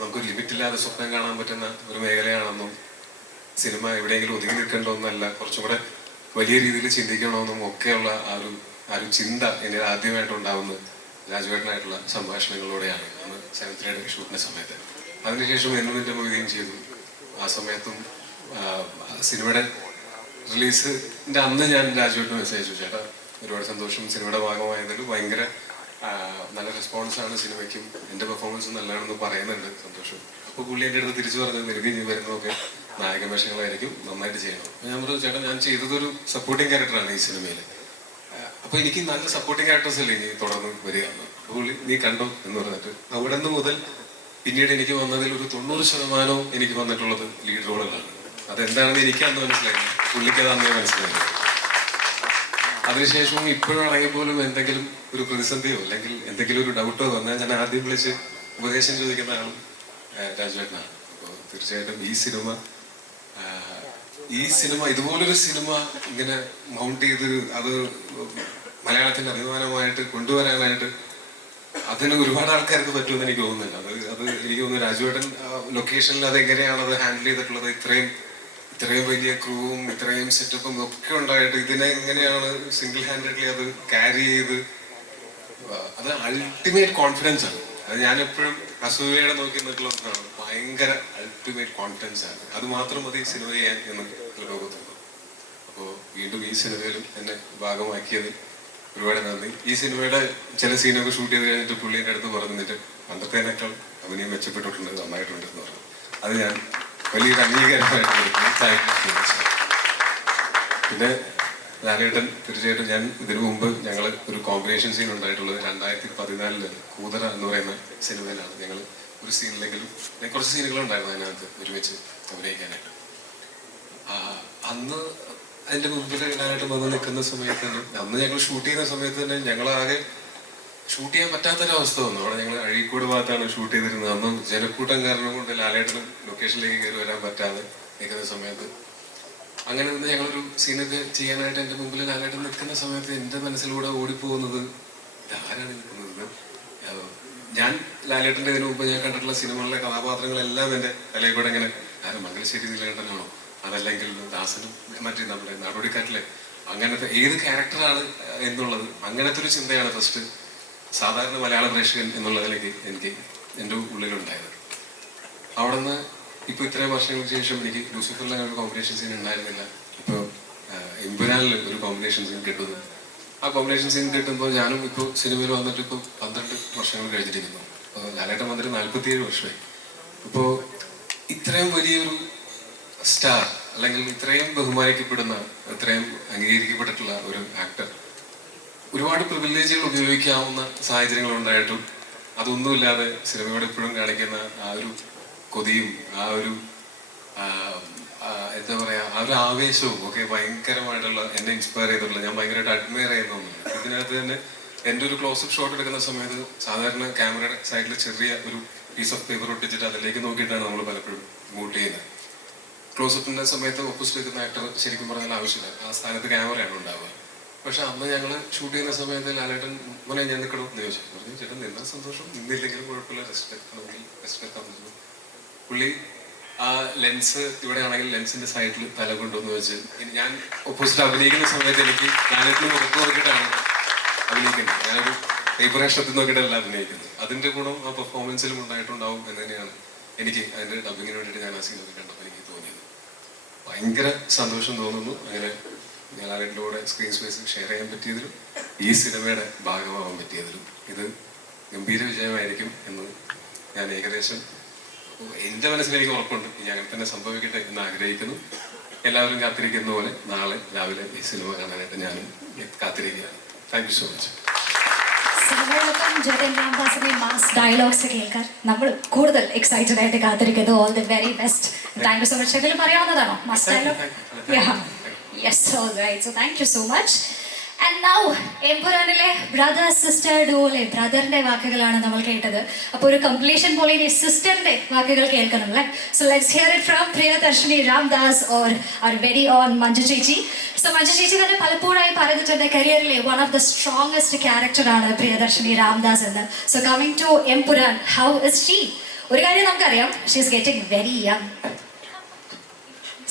നമുക്ക് ലിമിറ്റില്ലാതെ സ്വപ്നം കാണാൻ പറ്റുന്ന ഒരു മേഖലയാണെന്നും സിനിമ എവിടെയെങ്കിലും ഒതുങ്ങി നിൽക്കേണ്ട ഒന്നല്ല, കുറച്ചും കൂടെ വലിയ രീതിയിൽ ചിന്തിക്കണമെന്നും ഒക്കെയുള്ള ആ ഒരു ചിന്ത എന്നെ ആദ്യമായിട്ട് ഉണ്ടാവുന്നത് രാജുവേട്ടനായിട്ടുള്ള സംഭാഷണങ്ങളിലൂടെയാണ്. അന്ന് 7th Day ഷൂട്ടിന്റെ സമയത്ത്. അതിനുശേഷം എന്നെ മൊയ്തീൻ ചെയ്തു. ആ സമയത്തും സിനിമയുടെ റിലീസിന്റെ അന്ന് ഞാൻ രാജുവേട്ടന് മെസ്സേജ് അയച്ചു, ചേട്ടാ ഒരുപാട് സന്തോഷം, സിനിമയുടെ ഭാഗമായതിൽ ഭയങ്കര നല്ല റെസ്പോൺസാണ് സിനിമയ്ക്കും, എൻ്റെ പെർഫോമൻസും നല്ലതാണെന്ന് പറയുന്നുണ്ട്, സന്തോഷം. അപ്പോൾ പുള്ളി എൻ്റെ അടുത്ത് തിരിച്ചു പറഞ്ഞത്, നിനക്ക് ഇനി വരുന്നതൊക്കെ നായക വേഷങ്ങളായിരിക്കും, നന്നായിട്ട് ചെയ്യണം. അപ്പോൾ ഞാൻ പറഞ്ഞു, ചേട്ടാ ഞാൻ ചെയ്തതൊരു സപ്പോർട്ടിങ് ക്യാരക്ടറാണ് ഈ സിനിമയിൽ, അപ്പോൾ എനിക്ക് നല്ല സപ്പോർട്ടിങ് ക്യാരക്ടേഴ്സ് അല്ലേ ഇനി തുടർന്ന് വരികയാണ്. അപ്പോൾ പുള്ളി നീ കണ്ടോ എന്ന് പറഞ്ഞിട്ട് അവിടെ നിന്ന് മുതൽ പിന്നീട് എനിക്ക് വന്നതിൽ ഒരു 90% എനിക്ക് വന്നിട്ടുള്ളത് ലീഡ് റോളുകളാണ്. അതെന്താണെന്ന് എനിക്ക് അന്ന് മനസ്സിലായി, പുള്ളിക്ക് അത് അന്നേ മനസ്സിലായി. അതിനുശേഷവും ഇപ്പോഴാണെങ്കിൽ പോലും എന്തെങ്കിലും ഒരു പ്രതിസന്ധിയോ അല്ലെങ്കിൽ എന്തെങ്കിലും ഒരു ഡൗട്ടോ വന്നാൽ ഞാൻ ആദ്യം വിളിച്ച് ഉപദേശം ചോദിക്കുന്ന ആളും രാജുവേട്ടനാണ്. അപ്പോൾ തീർച്ചയായിട്ടും ഈ സിനിമ ഇതുപോലൊരു സിനിമ ഇങ്ങനെ മൗണ്ട് ചെയ്ത് അത് മലയാളത്തിന്റെ അഭിമാനമായിട്ട് കൊണ്ടുവരാനായിട്ട് അതിന് ഒരുപാട് ആൾക്കാർക്ക് പറ്റുമെന്ന് എനിക്ക് തോന്നുന്നില്ല. അത് എനിക്ക് തോന്നുന്നു രാജുവേട്ടൻ ലൊക്കേഷനിൽ അത് എങ്ങനെയാണ് അത് ഹാൻഡിൽ ചെയ്തിട്ടുള്ളത്, ഇത്രയും വലിയ ക്രൂവും ഇത്രയും സെറ്റപ്പും ഒക്കെ ഉണ്ടായിട്ട് ഇതിനെ എങ്ങനെയാണ് സിംഗിൾ ഹാൻഡഡ്ലി അത് ക്യാരി ചെയ്ത്, അത് അൾട്ടിമേറ്റ് കോൺഫിഡൻസ് ആണ്. അത് ഞാൻ എപ്പോഴും അസൂയയുടെ നോക്കി നിൽക്കുന്നതാണ്. ഭയങ്കര അൾട്ടിമേറ്റ് കോൺഫിഡൻസ് ആണ്. അത് മാത്രം മതി സിനിമ ചെയ്യാൻ എന്ന് ലോകത്തുണ്ട്. അപ്പോൾ വീണ്ടും ഈ സിനിമയിലും എന്നെ ഭാഗമാക്കിയതിൽ ഒരുപാട് നന്ദി. ഈ സിനിമയുടെ ചില സീനൊക്കെ ഷൂട്ട് ചെയ്ത് കഴിഞ്ഞിട്ട് പുള്ളിയുടെ അടുത്ത് പറഞ്ഞിട്ട് പണ്ടത്തേനേക്കാൾ അഭിനയം മെച്ചപ്പെട്ടിട്ടുണ്ട്, നന്നായിട്ടുണ്ട് എന്ന് പറഞ്ഞു. അത് ഞാൻ വലിയൊരു അംഗീകാരമായിട്ട് പിന്നെ ലാലേട്ടൻ തീർച്ചയായിട്ടും ഞാൻ ഇതിനു മുമ്പ് ഞങ്ങൾ ഒരു കോമ്പിനേഷൻ സീൻ ഉണ്ടായിട്ടുള്ളത് 2014 കൂതറ എന്ന് പറയുന്ന സിനിമയിലാണ്. ഞങ്ങൾ ഒരു സീനിലെങ്കിലും കുറച്ച് സീനുകളുണ്ടായിരുന്നു അതിനകത്ത് ഒരുമിച്ച് അഭിനയിക്കാനായിട്ട്. അന്ന് അതിന്റെ മുമ്പിൽ ലാലേട്ടൻ വന്ന് നിൽക്കുന്ന സമയത്ത് തന്നെ, അന്ന് ഞങ്ങൾ ഷൂട്ട് ചെയ്യുന്ന സമയത്ത് തന്നെ ഞങ്ങളാകെ ഷൂട്ട് ചെയ്യാൻ പറ്റാത്തൊരവസ്ഥ വന്നു. അവിടെ ഞങ്ങൾ അഴീക്കോട് ഭാഗത്താണ് ഷൂട്ട് ചെയ്തിരുന്നത്. അന്ന് ജനക്കൂട്ടം കാരണം കൊണ്ട് ലാലേട്ടനും ലൊക്കേഷനിലേക്ക് കയറി വരാൻ പറ്റാതെ നിൽക്കുന്ന സമയത്ത് അങ്ങനെ നിന്ന് ഞങ്ങളൊരു സീനൊക്കെ ചെയ്യാനായിട്ട് എൻ്റെ മുമ്പിൽ ലാലേട്ടൻ നിൽക്കുന്ന സമയത്ത് എൻ്റെ മനസ്സിലൂടെ ഓടിപ്പോകുന്നത് ആരാണ് നിൽക്കുന്നത്. ഞാൻ ലാലേട്ടൻ്റെ ഇതിനു മുമ്പ് ഞാൻ കണ്ടിട്ടുള്ള സിനിമകളിലെ കഥാപാത്രങ്ങളെല്ലാം എൻ്റെ തലയിൽ കൂടെ ഇങ്ങനെ മംഗലശ്ശേരി നീലകണ്ഠനാണോ, അതല്ലെങ്കിൽ ദാസനും മറ്റേ നമ്മുടെ നാടോടിക്കാറ്റിലെ അങ്ങനത്തെ ഏത് ക്യാരക്ടറാണ് എന്നുള്ളത്, അങ്ങനത്തെ ഒരു ചിന്തയാണ് ഫസ്റ്റ് സാധാരണ മലയാള പ്രേക്ഷകൻ എന്നുള്ളതിലേക്ക് എനിക്ക് എൻ്റെ ഉള്ളിലുണ്ടായത്. അവിടെ നിന്ന് ഇപ്പോൾ ഇത്രയും വർഷങ്ങൾക്ക് ശേഷം എനിക്ക് ലൂസിഫറിലെ ഒരു കോമ്പിനേഷൻ സീൻ ഉണ്ടായിരുന്നില്ല. ഇപ്പോൾ എമ്പുരാനിൽ ഒരു കോമ്പിനേഷൻ സീൻ കിട്ടുന്നു ആ കോമ്പിനേഷൻ സീൻ കിട്ടുമ്പോൾ ഞാനും ഇപ്പോൾ സിനിമയിൽ വന്നിട്ട് ഇപ്പോൾ 12 വർഷങ്ങൾ കഴിഞ്ഞിരിക്കുന്നു. അപ്പോൾ ലാലേട്ടൻ വന്നിട്ട് 47 വർഷമായി. ഇപ്പോൾ ഇത്രയും വലിയൊരു സ്റ്റാർ അല്ലെങ്കിൽ ഇത്രയും ബഹുമാനിക്കപ്പെടുന്ന, ഇത്രയും അംഗീകരിക്കപ്പെട്ടിട്ടുള്ള ഒരു ആക്ടർ ഒരുപാട് പ്രിവിലേജുകൾ ഉപയോഗിക്കാവുന്ന സാഹചര്യങ്ങൾ ഉണ്ടായിട്ടും അതൊന്നുമില്ലാതെ സിനിമയോട് ഇപ്പോഴും കാണിക്കുന്ന ആ ഒരു കൊതിയും ആ ഒരു എന്താ പറയുക, ആ ഒരു ആവേശവും ഒക്കെ ഭയങ്കരമായിട്ടുള്ള എന്നെ ഇൻസ്പയർ ചെയ്തിട്ടുള്ള, ഞാൻ ഭയങ്കരമായിട്ട് അഡ്മയർ ചെയ്യുന്ന ഒന്നുണ്ട്. ഇതിനകത്ത് തന്നെ എൻ്റെ ഒരു ക്ലോസപ്പ് ഷോട്ട് എടുക്കുന്ന സമയത്ത് സാധാരണ ക്യാമറയുടെ സൈഡിൽ ചെറിയ ഒരു പീസ് ഓഫ് പേപ്പർ ഒട്ടിച്ചിട്ട് അതിലേക്ക് നോക്കിയിട്ടാണ് നമ്മൾ പലപ്പോഴും മൂട്ട് ചെയ്യുന്നത്. ക്ലോസപ്പിൻ്റെ സമയത്ത് ഓപ്പോസിറ്റ് നിൽക്കുന്ന ആക്ടർ ശരിക്കും പറഞ്ഞാൽ ആവശ്യമില്ല, ആ സ്ഥാനത്ത് ക്യാമറയാണ് ഉണ്ടാവുക. പക്ഷെ അന്ന് ഞങ്ങൾ ഷൂട്ട് ചെയ്യുന്ന സമയത്ത് ലാലേട്ടൻ മോനെ ഞാൻ നിൽക്കണോ എന്ന് ചോദിച്ചു. പറഞ്ഞു ചേട്ടൻ നിന്നാൽ സന്തോഷം, നിന്നില്ലെങ്കിലും കുഴപ്പമില്ല, റെസ്റ്റ് എടുക്കണമെങ്കിൽ റെസ്റ്റ് എടുക്കാൻ പറ്റുന്നു. പുള്ളി ആ ലെൻസ് ഇവിടെ ആണെങ്കിൽ ലെൻസിന്റെ സൈഡിൽ തല കൊണ്ടുവന്ന് വെച്ച് ഞാൻ ഓപ്പോസിറ്റ് അഭിനയിക്കുന്ന സമയത്ത് എനിക്ക് ലാലേട്ടിന് മുഖത്ത് നോക്കിയിട്ടാണ് അഭിനയിക്കുന്നത്. ഞാനൊരു പേപ്പർ കഷ്ടത്തിൽ നോക്കിയിട്ടല്ല അഭിനയിക്കുന്നത്. അതിന്റെ ഗുണം ആ പെർഫോമൻസിലും ഉണ്ടായിട്ടുണ്ടാവും എന്ന് തന്നെയാണ് എനിക്ക് അതിന്റെ ഡബിങ്ങിന് വേണ്ടിയിട്ട് ഞാൻ ആ സീനൊക്കെ കണ്ടപ്പോൾ എനിക്ക് തോന്നിയത്. ഭയങ്കര സന്തോഷം തോന്നുന്നു. അങ്ങനെ ഞാൻ ലാലേട്ടിൻ്റെ കൂടെ സ്ക്രീൻ സ്പേസ് ഷെയർ ചെയ്യാൻ പറ്റിയതിലും ഈ സിനിമയുടെ ഭാഗമാവാൻ പറ്റിയതിലും ഇത് ഗംഭീര വിജയമായിരിക്കും എന്ന് ഞാൻ ഏകദേശം എൻ്റെ മനസ്സിൽ എനിക്ക് ഉറപ്പുണ്ട്. ഇനി അങ്ങനെ തന്നെ സംഭവിക്കട്ടെ എന്ന് ആഗ്രഹിക്കുന്നു. എല്ലാവരും കാത്തിരിക്കുന്ന പോലെ നാളെ രാവിലെ ഈ സിനിമ കാണാനായിട്ട് ഞാനും കാത്തിരിക്കുകയാണ്. Thank you so much. സിനിമയോടൊപ്പം ജതൻ രാംദാസിന്റെ മാസ് ഡയലോഗ്സ് കേൾക്കാൻ നമ്മൾ കൂടുതൽ എക്സൈറ്റഡ് ആയിട്ട് കാത്തിരിക്കുന്നു. All the very best. Thank you so much. എന്തെങ്കിലും പറയാവുന്നതാണോ mass dialogue? Yes, all right. So thank you so much. And now എമ്പുരാനിലെ ബ്രദർ സിസ്റ്റർ ഡുവോലെ ബ്രദറിന്റെ വാക്കുകളാണ് നമ്മൾ കേട്ടത്. അപ്പോൾ ഒരു കംപ്ലീഷൻ പോലെ ഇനി സിസ്റ്ററിന്റെ വാക്കുകൾ കേൾക്കണം അല്ലേ? So let's hear it from Priyadarshini Ramdas or our very own Manju ചേച്ചി. സോ മഞ്ജു ചേച്ചി തന്നെ പലപ്പോഴായി പറഞ്ഞിട്ടുണ്ട് കരിയറിലെ വൺ ഓഫ് ദ സ്ട്രോങ്സ്റ്റ് ക്യാരക്ടറാണ് പ്രിയദർശിനി രാംദാസ് എന്ന്. So coming to Empuraan, how is she? ഒരു കാര്യം നമുക്കറിയാം, she is getting very young.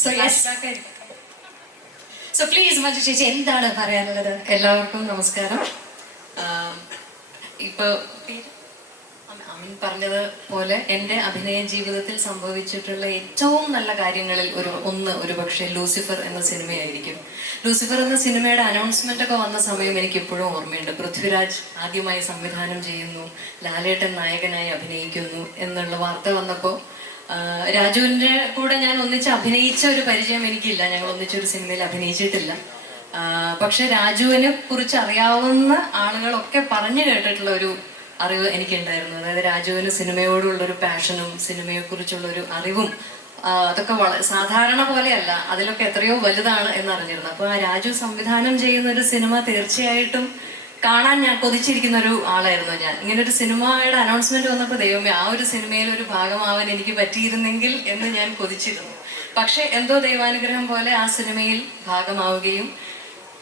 So yes, so please Manju ചേച്ചി എന്താണ് പറയാനുള്ളത്? എല്ലാവർക്കും നമസ്കാരം. ഇപ്പോൾ അമിൻ പറഞ്ഞത് പോലെ എൻ്റെ അഭിനയ ജീവിതത്തിൽ സംഭവിച്ചിട്ടുള്ള ഏറ്റവും നല്ല കാര്യങ്ങളിൽ ഒരു പക്ഷേ ലൂസിഫർ എന്ന സിനിമയായിരിക്കും. ലൂസിഫർ എന്ന സിനിമയുടെ അനൗൺസ്മെന്റ് ഒക്കെ വന്ന സമയം എനിക്ക് ഇപ്പോഴും ഓർമ്മയുണ്ട്. പൃഥ്വിരാജ് ആദ്യമായി സംവിധാനം ചെയ്യുന്നു, ലാലേട്ടൻ നായകനായി അഭിനയിക്കുന്നു എന്നുള്ള വാർത്ത വന്നപ്പോൾ രാജുവിൻ്റെ കൂടെ ഞാൻ ഒന്നിച്ച് അഭിനയിച്ച ഒരു പരിചയം എനിക്കില്ല. ഞങ്ങൾ ഒന്നിച്ചൊരു സിനിമയിൽ അഭിനയിച്ചിട്ടില്ല. പക്ഷെ രാജുവിനെ കുറിച്ച് അറിയാവുന്ന ആളുകളൊക്കെ പറഞ്ഞു കേട്ടിട്ടുള്ള ഒരു അറിവ് എനിക്കുണ്ടായിരുന്നു. അതായത് രാജുവിന് സിനിമയോടുള്ളൊരു പാഷനും സിനിമയെക്കുറിച്ചുള്ളൊരു അറിവും അതൊക്കെ സാധാരണ പോലെയല്ല, അതിലൊക്കെ എത്രയോ വലുതാണ് എന്നറിഞ്ഞിരുന്നു. അപ്പോൾ ആ രാജു സംവിധാനം ചെയ്യുന്ന ഒരു സിനിമ തീർച്ചയായിട്ടും കാണാൻ ഞാൻ കൊതിച്ചിരിക്കുന്ന ഒരു ആളായിരുന്നു ഞാൻ. ഇങ്ങനൊരു സിനിമയുടെ അനൗൺസ്മെന്റ് വന്നപ്പോൾ ദൈവമേ, ആ ഒരു സിനിമയിൽ ഒരു ഭാഗമാവാൻ എനിക്ക് പറ്റിയിരുന്നെങ്കിൽ എന്ന് ഞാൻ കൊതിച്ചിരുന്നു. പക്ഷെ എന്തോ ദൈവാനുഗ്രഹം പോലെ ആ സിനിമയിൽ ഭാഗമാവുകയും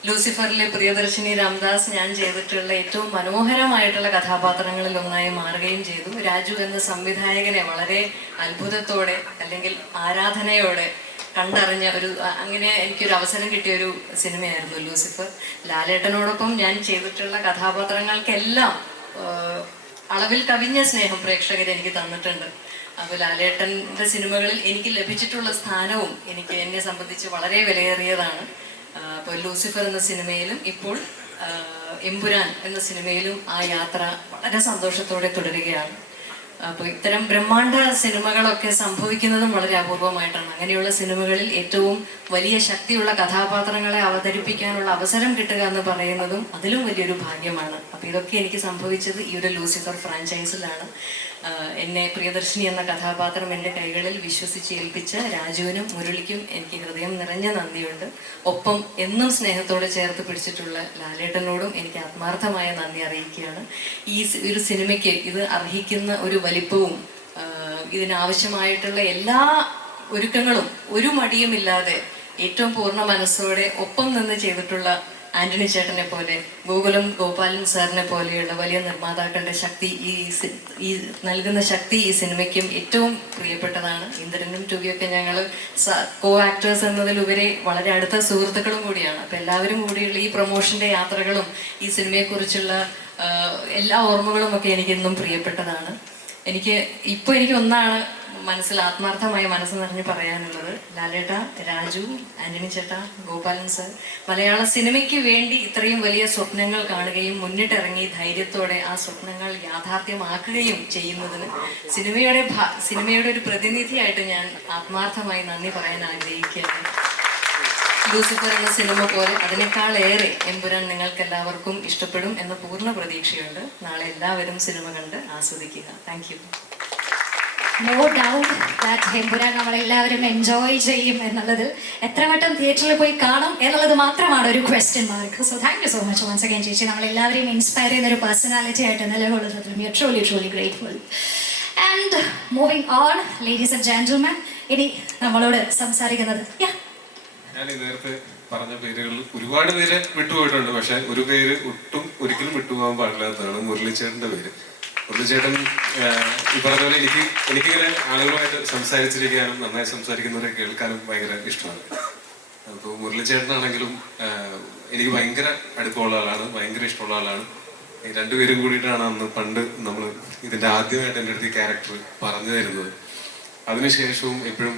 ലൂസിഫറിലെ പ്രിയദർശിനി രാംദാസ് ഞാൻ ചെയ്തിട്ടുള്ള ഏറ്റവും മനോഹരമായിട്ടുള്ള കഥാപാത്രങ്ങളിൽ ഒന്നായി മാറുകയും ചെയ്തു. രാജു എന്ന സംവിധായകനെ വളരെ അത്ഭുതത്തോടെ അല്ലെങ്കിൽ ആരാധനയോടെ കണ്ടറിഞ്ഞ അങ്ങനെ എനിക്കൊരു അവസരം കിട്ടിയ ഒരു സിനിമയായിരുന്നു ലൂസിഫർ. ലാലേട്ടനോടൊപ്പം ഞാൻ ചെയ്തിട്ടുള്ള കഥാപാത്രങ്ങൾക്കെല്ലാം അളവിൽ കവിഞ്ഞ സ്നേഹം പ്രേക്ഷകർ എനിക്ക് തന്നിട്ടുണ്ട്. അപ്പോൾ ലാലേട്ടൻ്റെ സിനിമകളിൽ എനിക്ക് ലഭിച്ചിട്ടുള്ള സ്ഥാനവും എന്നെ സംബന്ധിച്ച് വളരെ വിലയേറിയതാണ്. അപ്പോൾ ലൂസിഫർ എന്ന സിനിമയിലും ഇപ്പോൾ എമ്പുരാൻ എന്ന സിനിമയിലും ആ യാത്ര വളരെ സന്തോഷത്തോടെ തുടരുകയാണ്. അപ്പോൾ ഇത്തരം ബ്രഹ്മാണ്ഡ സിനിമകളൊക്കെ സംഭവിക്കുന്നതും വളരെ അപൂർവമായിട്ടാണ്. അങ്ങനെയുള്ള സിനിമകളിൽ ഏറ്റവും വലിയ ശക്തിയുള്ള കഥാപാത്രങ്ങളെ അവതരിപ്പിക്കാനുള്ള അവസരം കിട്ടുക എന്ന് പറയുന്നതും അതിലും വലിയൊരു ഭാഗ്യമാണ്. അപ്പോൾ ഇതൊക്കെ എനിക്ക് സംഭവിച്ചത് ഈ ഒരു ലൂസിഫർ ഫ്രാഞ്ചൈസിലാണ്. എന്നെ പ്രിയദർശിനി എന്ന കഥാപാത്രം എൻ്റെ കൈകളിൽ വിശ്വസിച്ച് ഏൽപ്പിച്ച രാജുവിനും മുരളിക്കും എനിക്ക് ഹൃദയം നിറഞ്ഞ നന്ദിയുണ്ട്. ഒപ്പം എന്നും സ്നേഹത്തോടെ ചേർത്ത് പിടിച്ചിട്ടുള്ള ലാലേട്ടനോടും എനിക്ക് ആത്മാർത്ഥമായ നന്ദി അറിയിക്കുകയാണ്. ഈ ഒരു സിനിമയ്ക്ക് ഇത് അർഹിക്കുന്ന ഒരു വലിപ്പവും ഇതിനാവശ്യമായിട്ടുള്ള എല്ലാ ഒരുക്കങ്ങളും ഒരു മടിയുമില്ലാതെ ഏറ്റവും പൂർണ്ണ മനസ്സോടെ ഒപ്പം നിന്ന് ചെയ്തിട്ടുള്ള ആന്റണി ചേട്ടനെ പോലെ, ഗോകുലം ഗോപാലൻ സാറിനെ പോലെയുള്ള വലിയ നിർമ്മാതാക്കളുടെ ശക്തി, ഈ നൽകുന്ന ശക്തി ഈ സിനിമയ്ക്കും ഏറ്റവും പ്രിയപ്പെട്ടതാണ്. ഇന്ദ്രനും ടൂവിയൊക്കെ ഞങ്ങൾ കോ ആക്ടേഴ്സ് എന്നതിലുപരി വളരെ അടുത്ത സുഹൃത്തുക്കളും കൂടിയാണ്. അപ്പം എല്ലാവരും കൂടിയുള്ള ഈ പ്രൊമോഷൻ്റെ യാത്രകളും ഈ സിനിമയെക്കുറിച്ചുള്ള എല്ലാ ഓർമ്മകളും ഒക്കെ എനിക്കെന്നും പ്രിയപ്പെട്ടതാണ്. എനിക്ക് ഒന്നാണ് മനസ്സിൽ ആത്മാർത്ഥമായ മനസ്സ് നിറഞ്ഞ് പറയാനുള്ളത്, ലാലേട്ട, രാജു, ആന്റണി ചേട്ടാ, ഗോപാലൻ സർ, മലയാള സിനിമയ്ക്ക് വേണ്ടി ഇത്രയും വലിയ സ്വപ്നങ്ങൾ കാണുകയും മുന്നിട്ടിറങ്ങി ധൈര്യത്തോടെ ആ സ്വപ്നങ്ങൾ യാഥാർത്ഥ്യമാക്കുകയും ചെയ്യുന്നതിന് സിനിമയുടെ ഒരു പ്രതിനിധിയായിട്ട് ഞാൻ ആത്മാർത്ഥമായി നന്ദി പറയാൻ ആഗ്രഹിക്കുകയാണ്. ലൂസിഫർ എന്ന സിനിമ പോലെ അതിനേക്കാളേറെ എമ്പുരാൻ നിങ്ങൾക്ക് എല്ലാവർക്കും ഇഷ്ടപ്പെടും എന്ന പൂർണ്ണ പ്രതീക്ഷയുണ്ട്. നാളെ എല്ലാവരും സിനിമ കണ്ട് ആസ്വദിക്കുക. Thank you. No doubt that Empuraan നമ്മളെല്ലാവരും എൻജോയ് ചെയ്യും എന്നുള്ളത്. എത്ര വട്ടം തിയേറ്ററിൽ പോയി കാണും എന്നുള്ളത് മാത്രമാണ് ഒരു question mark. So thank you so much once again ചേച്ചി. നമ്മളെല്ലാവരെയും ഇൻസ്പയർ ചെയ്യുന്ന ഒരു പേഴ്സണാലിറ്റി ആയിട്ട് നിലകൊള്ളുന്നതിൽ we are truly grateful. And moving on, ladies and gentlemen, ഇനി നമ്മളോട് സംസാരിക്കുന്നത് ഞാൻ ഈ നേരത്തെ പറഞ്ഞ പേരുകൾ ഒരുപാട് പേര് വിട്ടുപോയിട്ടുണ്ട്. പക്ഷെ ഒരു പേര് ഒരിക്കലും വിട്ടുപോകാൻ പാടില്ലാത്തതാണ് മുരളിച്ചേട്ടൻ്റെ പേര്. മുരളിച്ചേട്ടൻ ഈ പറഞ്ഞ പോലെ എനിക്കിങ്ങനെ ആളുകളുമായിട്ട് സംസാരിച്ചിരിക്കാനും നന്നായി സംസാരിക്കുന്നവരെ കേൾക്കാനും ഭയങ്കര ഇഷ്ടമാണ്. അപ്പോൾ മുരളിച്ചേട്ടനാണെങ്കിലും എനിക്ക് ഭയങ്കര അടുപ്പമുള്ള ആളാണ്, ഭയങ്കര ഇഷ്ടമുള്ള ആളാണ്. ഈ രണ്ടുപേരും കൂടിയിട്ടാണ് അന്ന് പണ്ട് നമ്മൾ ഇതിൻ്റെ ആദ്യമായിട്ട് എൻ്റെ അടുത്ത് ഈ ക്യാരക്ടർ പറഞ്ഞു തരുന്നത്. അതിനുശേഷവും എപ്പോഴും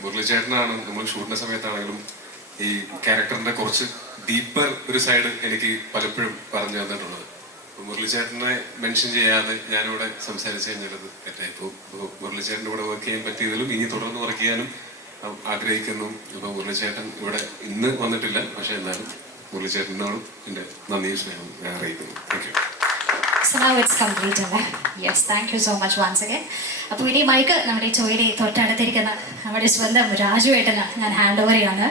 മുരളിച്ചേട്ടനാണ് നമ്മൾ ഷൂട്ടിൻ്റെ സമയത്താണെങ്കിലും ഈ ക്യാരക്ടറിൻ്റെ കുറച്ച് ഡീപ്പർ ഒരു സൈഡ് എനിക്ക് പലപ്പോഴും പറഞ്ഞു തന്നിട്ടുള്ളത്. മുരളിച്ചേട്ടനെ മെൻഷൻ ചെയ്യാതെ ഞാനിവിടെ സംസാരിച്ചു കഴിഞ്ഞത് തെറ്റായിപ്പോൾ. മുരളിച്ചേട്ടൻ്റെ കൂടെ വർക്ക് ചെയ്യാൻ പറ്റിയതിലും ഇനി തുടർന്ന് വർക്ക് ചെയ്യാനും ആഗ്രഹിക്കുന്നു. ഇപ്പോൾ മുരളിച്ചേട്ടൻ ഇവിടെ ഇന്ന് വന്നിട്ടില്ല, പക്ഷെ എന്നാലും മുരളിച്ചേട്ടനോടും എൻ്റെ നന്ദിയും സ്നേഹം ഞാൻ അറിയിക്കുന്നു. Thank you. So now it's complete, അല്ലേ? Yes, thank you so much once again. അപ്പോൾ ഇനി മൈക്ക് നമ്മുടെ ചോയുടെ തൊട്ടടുത്തിരിക്കുന്ന നമ്മുടെ സ്വന്തം രാജുവേട്ടന് ഞാൻ ഹാൻഡ് ഓവർ ചെയ്യാണ്.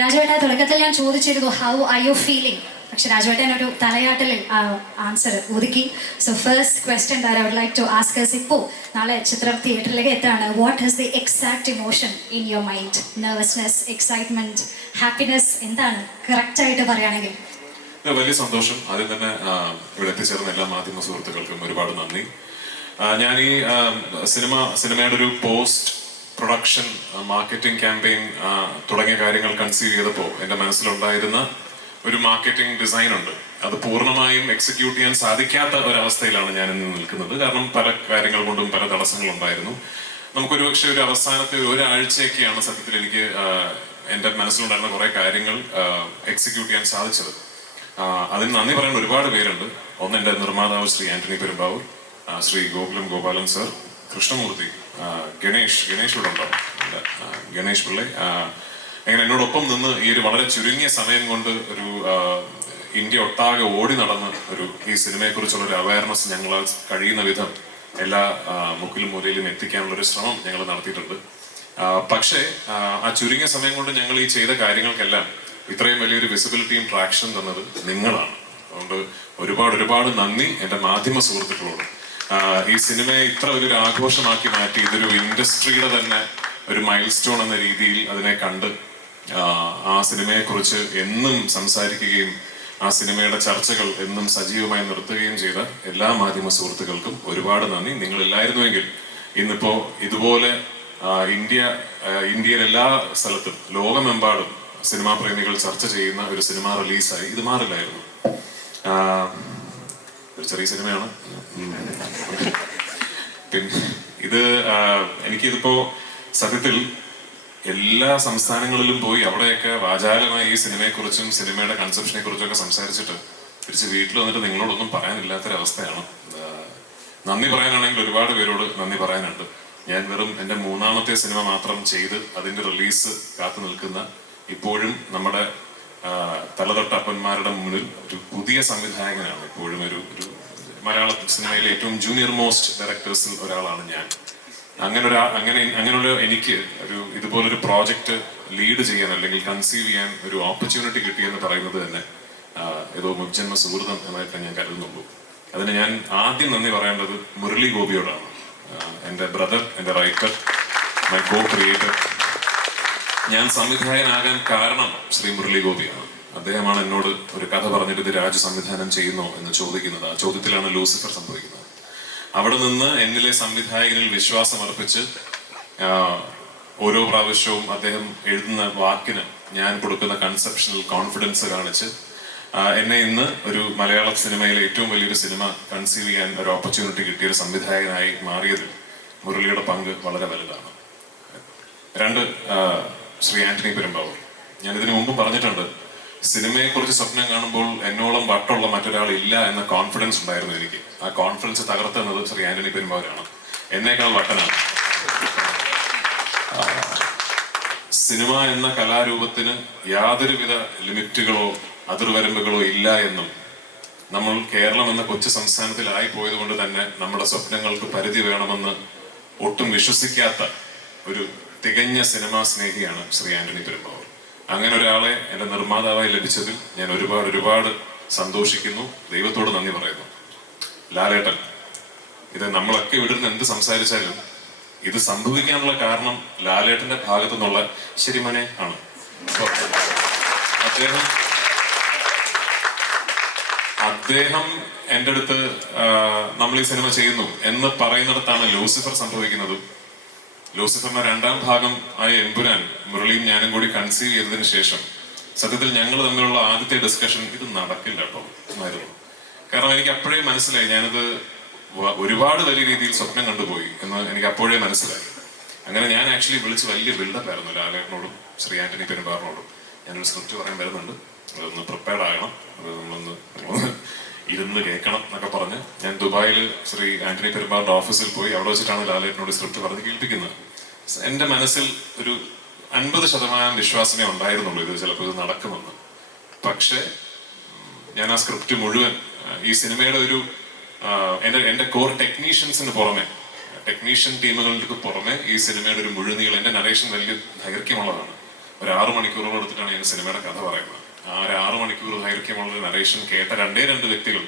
രാജുവേട്ട, തുടക്കത്തിൽ ഞാൻ ചോദിച്ചിരുന്നു ഹൗ ആർ യു ഫീലിംഗ്, പക്ഷെ രാജുവേട്ടൻ ഒരു തലയാട്ടലിൽ ആൻസർ ഒതുക്കി. So first question that I would like to ask us, ഇപ്പോൾ നാളെ ചിത്രം തിയേറ്ററിലേക്ക് എത്താണ്, what is the exact emotion in your mind? Nervousness, excitement, happiness, എന്താണ് കറക്റ്റായിട്ട് പറയുകയാണെങ്കിൽ? വലിയ സന്തോഷം. ആദ്യം തന്നെ ഇവിടെ എത്തിച്ചേർന്ന എല്ലാ മാധ്യമ സുഹൃത്തുക്കൾക്കും ഒരുപാട് നന്ദി. ഞാൻ ഈ സിനിമയുടെ ഒരു പോസ്റ്റ് പ്രൊഡക്ഷൻ മാർക്കറ്റിംഗ് ക്യാമ്പയിൻ തുടങ്ങിയ കാര്യങ്ങൾ കൺസീവ് ചെയ്തപ്പോൾ എൻ്റെ മനസ്സിലുണ്ടായിരുന്ന ഒരു മാർക്കറ്റിംഗ് ഡിസൈൻ ഉണ്ട്. അത് പൂർണ്ണമായും എക്സിക്യൂട്ട് ചെയ്യാൻ സാധിക്കാത്ത ഒരവസ്ഥയിലാണ് ഞാൻ ഇന്ന് നിൽക്കുന്നത്. കാരണം പല കാര്യങ്ങൾ കൊണ്ടും പല തടസ്സങ്ങളുണ്ടായിരുന്നു. നമുക്കൊരു പക്ഷേ ഒരു അവസാനത്തെ ഒരാഴ്ചയൊക്കെയാണ് സത്യത്തിൽ എനിക്ക് എൻ്റെ മനസ്സിലുണ്ടായിരുന്ന കുറേ കാര്യങ്ങൾ എക്സിക്യൂട്ട് ചെയ്യാൻ സാധിച്ചത്. അതിന് നന്ദി പറയാൻ ഒരുപാട് പേരുണ്ട്. ഒന്ന് എൻ്റെ നിർമ്മാതാവ് ശ്രീ ആന്റണി പെരുമ്പാവൂർ, ശ്രീ ഗോപാലൻ സർ, കൃഷ്ണമൂർത്തി, ഗണേഷ് ഇവിടെ ഉണ്ടാവും, ഗണേഷ് പിള്ളை, അങ്ങനെ എന്നോടൊപ്പം നിന്ന് ഈ ഒരു വളരെ ചുരുങ്ങിയ സമയം കൊണ്ട് ഒരു ഇന്ത്യ ഒട്ടാകെ ഓടി നടന്ന് ഈ സിനിമയെക്കുറിച്ചുള്ള ഒരു അവയർനെസ് ഞങ്ങളാൽ കഴിയുന്ന വിധം എല്ലാ മുക്കിലും മൂലയിലും എത്തിക്കാനുള്ള ഒരു ശ്രമം ഞങ്ങൾ നടത്തിയിട്ടുണ്ട്. പക്ഷേ ആ ചുരുങ്ങിയ സമയം കൊണ്ട് ഞങ്ങൾ ഈ ചെയ്ത കാര്യങ്ങൾക്കെല്ലാം ഇത്രയും വലിയൊരു വിസിബിലിറ്റിയും ട്രാക്ഷനും തന്നത് നിങ്ങളാണ്. അതുകൊണ്ട് ഒരുപാട് നന്ദി എൻ്റെ മാധ്യമ സുഹൃത്തുക്കളോട്. ഈ സിനിമയെ ഇത്ര വലിയൊരു ആഘോഷമാക്കി മാറ്റി ഇതൊരു ഇൻഡസ്ട്രിയുടെ തന്നെ ഒരു മൈൽ സ്റ്റോൺ എന്ന രീതിയിൽ അതിനെ കണ്ട് ആ സിനിമയെക്കുറിച്ച് എന്നും സംസാരിക്കുകയും ആ സിനിമയുടെ ചർച്ചകൾ എന്നും സജീവമായി നിർത്തുകയും ചെയ്ത എല്ലാ മാധ്യമ സുഹൃത്തുക്കൾക്കും ഒരുപാട് നന്ദി. നിങ്ങളില്ലായിരുന്നുവെങ്കിൽ ഇന്നിപ്പോ ഇതുപോലെ ഇന്ത്യയിൽ എല്ലാ സ്ഥലത്തും ലോകമെമ്പാടും സിനിമാ പ്രേമികൾ ചർച്ച ചെയ്യുന്ന ഒരു സിനിമ റിലീസായി ഇത് മാറില്ലായിരുന്നു. ഒരു ചെറിയ സിനിമയാണ്. പിന്നെ എനിക്കിതിപ്പോ സത്യത്തിൽ എല്ലാ സംസ്ഥാനങ്ങളിലും പോയി അവിടെയൊക്കെ വാചാലമായി ഈ സിനിമയെക്കുറിച്ചും സിനിമയുടെ കൺസെപ്ഷനെ കുറിച്ചും ഒക്കെ സംസാരിച്ചിട്ട് തിരിച്ച് വീട്ടിൽ വന്നിട്ട് നിങ്ങളോടൊന്നും പറയാനില്ലാത്തൊരവസ്ഥയാണ്. നന്ദി പറയാനാണെങ്കിൽ ഒരുപാട് പേരോട് നന്ദി പറയാനുണ്ട്. ഞാൻ വെറും എൻ്റെ 3ാമത്തെ സിനിമ മാത്രം ചെയ്ത് അതിൻ്റെ റിലീസ് കാത്തു നിൽക്കുന്ന, ഇപ്പോഴും നമ്മുടെ തലതൊട്ടപ്പന്മാരുടെ മുന്നിൽ ഒരു പുതിയ സംവിധായകനാണ്. ഇപ്പോഴും ഒരു മലയാള സിനിമയിലെ ഏറ്റവും ജൂനിയർ മോസ്റ്റ് ഡയറക്ടേഴ്സിൽ ഒരാളാണ് ഞാൻ. അങ്ങനെയുള്ള എനിക്ക് ഇതുപോലൊരു പ്രോജക്റ്റ് ലീഡ് ചെയ്യാൻ അല്ലെങ്കിൽ കൺസീവ് ചെയ്യാൻ ഒരു ഓപ്പർച്യൂണിറ്റി കിട്ടിയെന്ന് പറയുന്നത് തന്നെ ഏതോ മുജ്ജന്മ സുഹൃതം എന്നായിട്ട് ഞാൻ കരുതുന്നുള്ളൂ. അതിന് ഞാൻ ആദ്യം നന്ദി പറയേണ്ടത് മുരളി ഗോപിയോടാണ്. എൻ്റെ ബ്രദർ, എൻ്റെ റൈറ്റർ, മൈ കോ ക്രിയേറ്റർ. ഞാൻ സംവിധായകനാകാൻ കാരണം ശ്രീ മുരളി ഗോപിയാണ്. അദ്ദേഹമാണ് എന്നോട് ഒരു കഥ പറഞ്ഞിട്ട് ഇത് രാജു സംവിധാനം ചെയ്യുന്നോ എന്ന് ചോദിക്കുന്നത്. ആ ചോദ്യത്തിലാണ് ലൂസിഫർ സംഭവിക്കുന്നത്. അവിടെ നിന്ന് എന്നിലെ സംവിധായകനിൽ വിശ്വാസം അർപ്പിച്ച് ഓരോ പ്രാവശ്യവും അദ്ദേഹം എഴുതുന്ന വാക്കിന് ഞാൻ കൊടുക്കുന്ന കൺസെപ്ഷണൽ കോൺഫിഡൻസ് കാണിച്ച് എന്നെ ഇന്ന് ഒരു മലയാള സിനിമയിലെ ഏറ്റവും വലിയൊരു സിനിമ കൺസീവ് ചെയ്യാൻ ഒരു ഓപ്പർച്യൂണിറ്റി കിട്ടിയ ഒരു സംവിധായകനായി മാറിയതിൽ മുരളിയുടെ പങ്ക് വളരെ വലുതാണ്. 2, ശ്രീ ആന്റണി പെരുമ്പാവൂർ. ഞാനിതിനു മുമ്പ് പറഞ്ഞിട്ടുണ്ട്, സിനിമയെക്കുറിച്ച് സ്വപ്നം കാണുമ്പോൾ എന്നോളം വട്ടുള്ള മറ്റൊരാൾ ഇല്ല എന്ന കോൺഫിഡൻസ് ഉണ്ടായിരുന്നു എനിക്ക്. ആ കോൺഫിഡൻസ് തകർത്തുന്നത് ശ്രീ ആന്റണി പെരുമ്പാവൂരാണ്. എന്നേക്കാൾ വട്ടനാണ്. സിനിമ എന്ന കലാരൂപത്തിന് യാതൊരുവിധ ലിമിറ്റുകളോ അതിർവരമ്പുകളോ ഇല്ല എന്നും നമ്മൾ കേരളം എന്ന കൊച്ചു സംസ്ഥാനത്തിലായി പോയത് കൊണ്ട് തന്നെ നമ്മുടെ സ്വപ്നങ്ങൾക്ക് പരിധി വേണമെന്ന് ഒട്ടും വിശ്വസിക്കാത്ത ഒരു തികഞ്ഞ സിനിമാ സ്നേഹിയാണ് ശ്രീ ആന്റണി പെരുമ്പാവൂർ. അങ്ങനെ ഒരാളെ എൻ്റെ നിർമ്മാതാവായി ലഭിച്ചതിൽ ഞാൻ ഒരുപാട് സന്തോഷിക്കുന്നു. ദൈവത്തോട് നന്ദി പറയുന്നു. ലാലേട്ടൻ, ഇത് നമ്മളൊക്കെ ഇവിടെ നിന്ന് എന്ത് സംസാരിച്ചാലും ഇത് സംഭവിക്കാനുള്ള കാരണം ലാലേട്ടന്റെ ഭാഗത്തു നിന്നുള്ള ശരിമനെ ആണ്. അദ്ദേഹം എൻ്റെ അടുത്ത് നമ്മൾ ഈ സിനിമ ചെയ്യുന്നു എന്ന് പറയുന്നിടത്താണ് ലൂസിഫർ സംഭവിക്കുന്നതും. ലൂസിഫറിന്റെ 2ാം ഭാഗം ആയ എമ്പുരാൻ മുരളിയും ഞാനും കൂടി കൺസീവ് ചെയ്തതിനു ശേഷം സത്യത്തിൽ ഞങ്ങൾ തമ്മിലുള്ള ആദ്യത്തെ ഡിസ്കഷൻ ഇത് നടക്കില്ല കേട്ടോ എന്നായിരുന്നു. കാരണം എനിക്ക് അപ്പോഴേ മനസ്സിലായി, ഞാനിത് ഒരുപാട് വലിയ രീതിയിൽ സ്വപ്നം കണ്ടുപോയി എന്ന് എനിക്ക് അപ്പോഴേ മനസ്സിലായി. അങ്ങനെ ഞാൻ ആക്ച്വലി വിളിച്ച് വലിയ ബിൽഡപ്പ് ആയിരുന്നു ലാലേട്ടനോടും ശ്രീ ആന്റണി പെരുമ്പാവൂരിനോടും. ഞാനൊരു സ്ക്രിപ്റ്റ് പറയാൻ വരുന്നുണ്ട്, അതൊന്ന് പ്രിപ്പയർഡ് ആകണം, അത് നമ്മളൊന്ന് ഇരുന്ന് കേൾക്കണം എന്നൊക്കെ പറഞ്ഞ് ഞാൻ ദുബായിൽ ശ്രീ ആന്റണി പെരുമ്പാവൂരിന്റെ ഓഫീസിൽ പോയി അവിടെ വെച്ചിട്ടാണ് ലാലേട്ടനോട് സ്ക്രിപ്റ്റ് പറഞ്ഞ് കേൾപ്പിക്കുന്നത്. എൻ്റെ മനസ്സിൽ ഒരു 50% വിശ്വാസമേ ഉണ്ടായിരുന്നുള്ളൂ ഇത് ചിലപ്പോൾ ഇത് നടക്കുമെന്ന്. പക്ഷേ ഞാൻ ആ സ്ക്രിപ്റ്റ് മുഴുവൻ ഈ സിനിമയുടെ ഒരു എൻ്റെ കോർ ടെക്നീഷ്യൻസിന് പുറമെ, ടെക്നീഷ്യൻ ടീമുകൾക്ക് പുറമെ ഈ സിനിമയുടെ ഒരു മുഴുനീളം, എൻ്റെ നരേഷൻ വലിയ ദൈർഘ്യമുള്ളതാണ്. ഒരു 6 മണിക്കൂറോളം എടുത്തിട്ടാണ് ഞാൻ സിനിമയുടെ കഥ പറയുന്നത്. ആ ഒരു 6 മണിക്കൂർ ദൈർഘ്യമുള്ള നരേഷൻ കേട്ട 2 വ്യക്തികൾ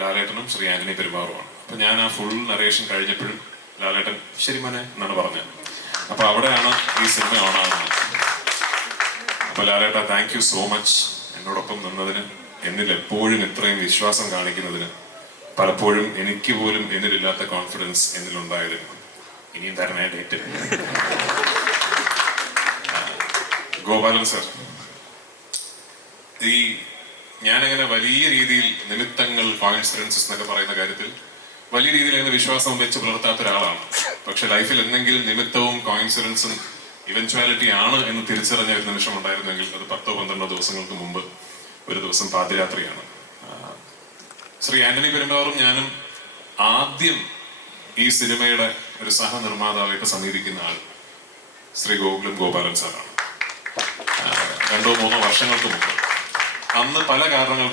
ലാലേട്ടനും ശ്രീ ആന്റണി പെരുമ്പാവൂരുമാണ്. അപ്പൊ ഞാൻ ആ ഫുൾ നരേഷൻ കഴിഞ്ഞപ്പോഴും ലാലേട്ടൻ ശരി മോനെ എന്നാണ് പറഞ്ഞത്. അപ്പൊ അവിടെയാണ് ഈ സിനിമ ഓണാകുന്നത്. അപ്പൊ ലാലേട്ട, താങ്ക് യു സോ മച്ച് എന്നോടൊപ്പം നിന്നതിന്, എന്നിൽ എപ്പോഴും ഇത്രയും വിശ്വാസം കാണിക്കുന്നതിന്, പലപ്പോഴും എനിക്ക് പോലും എന്നിലില്ലാത്ത കോൺഫിഡൻസ് എന്നിലുണ്ടായതിന്. ഇനിയും തരണേ ഡേറ്റ്. ഗോപാലൻ സർ, ഈ ഞാനങ്ങനെ വലിയ രീതിയിൽ നിമിത്തങ്ങൾ, കോയിൻസിഡൻസസ് എന്നൊക്കെ പറയുന്ന കാര്യത്തിൽ വലിയ രീതിയിൽ അങ്ങനെ വിശ്വാസം വെച്ച് പുലർത്താത്ത ഒരാളാണ്. പക്ഷെ ലൈഫിൽ എന്തെങ്കിലും നിമിത്തവും കോയിൻസിഡൻസും ഇവൻച്വാലിറ്റി ആണ് എന്ന് തിരിച്ചറിഞ്ഞ ഒരു നിമിഷം ഉണ്ടായിരുന്നെങ്കിൽ അത് 10-12 ദിവസങ്ങൾക്ക് മുമ്പ് ഒരു ദിവസം പാതിരാത്രിയാണ്. ശ്രീ ആന്റണി പെരുമ്പാവൂരും ഞാനും ആദ്യം ഈ സിനിമയുടെ ഒരു സഹനിർമ്മാതാവായിട്ട് സമീപിക്കുന്ന ആൾ ശ്രീ ഗോപാലൻ സാറാണ്. 2-3 വർഷങ്ങൾക്ക് മുമ്പ്. അന്ന് പല കാരണങ്ങൾ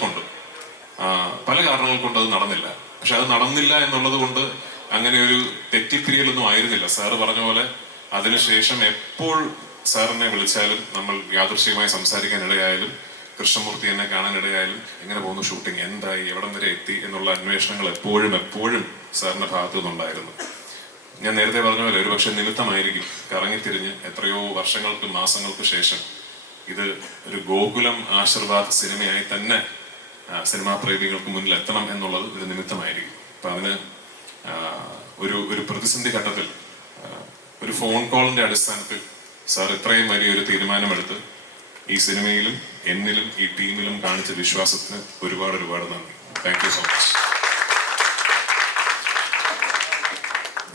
കൊണ്ട് അത് നടന്നില്ല. പക്ഷെ അത് നടന്നില്ല എന്നുള്ളത് കൊണ്ട് അങ്ങനെ ഒരു തെറ്റിപ്പിരിയലൊന്നും ആയിരുന്നില്ല. സാറ് പറഞ്ഞ പോലെ അതിനുശേഷം എപ്പോൾ സാറിനെ വിളിച്ചാലും, നമ്മൾ യാദൃശ്ചികമായി സംസാരിക്കാൻ ഇടയായാലും, കൃഷ്ണമൂർത്തി എന്നെ കാണാനിടയായാലും, എങ്ങനെ പോകുന്നു ഷൂട്ടിംഗ്, എന്തായി, എവിടം വരെ എത്തി എന്നുള്ള അന്വേഷണങ്ങൾ എപ്പോഴും സാറിന്റെ ഭാഗത്തു നിന്നുണ്ടായിരുന്നു. ഞാൻ നേരത്തെ പറഞ്ഞ പോലെ ഒരു പക്ഷെ നിമിത്തമായിരിക്കും കറങ്ങിത്തിരിഞ്ഞ് എത്രയോ വർഷങ്ങൾക്ക്, മാസങ്ങൾക്ക് ശേഷം ഇത് ഒരു ഗോകുലം ആശീർവാദ് സിനിമയായി തന്നെ സിനിമാ പ്രേമികൾക്ക് മുന്നിൽ എത്തണം എന്നുള്ളത് ഒരു നിമിത്തമായിരിക്കും. അപ്പൊ അതിന് ഒരു പ്രതിസന്ധി ഘട്ടത്തിൽ ഒരു ഫോൺ കോളിന്റെ അടിസ്ഥാനത്തിൽ സാർ ഇത്രയും വലിയൊരു തീരുമാനമെടുത്ത് ഈ സിനിമയിലും എന്നിലും ഈ ടീമിലും കാണിച്ച വിശ്വാസത്തിന് ഒരുപാട് നന്ദി. Thank you so much.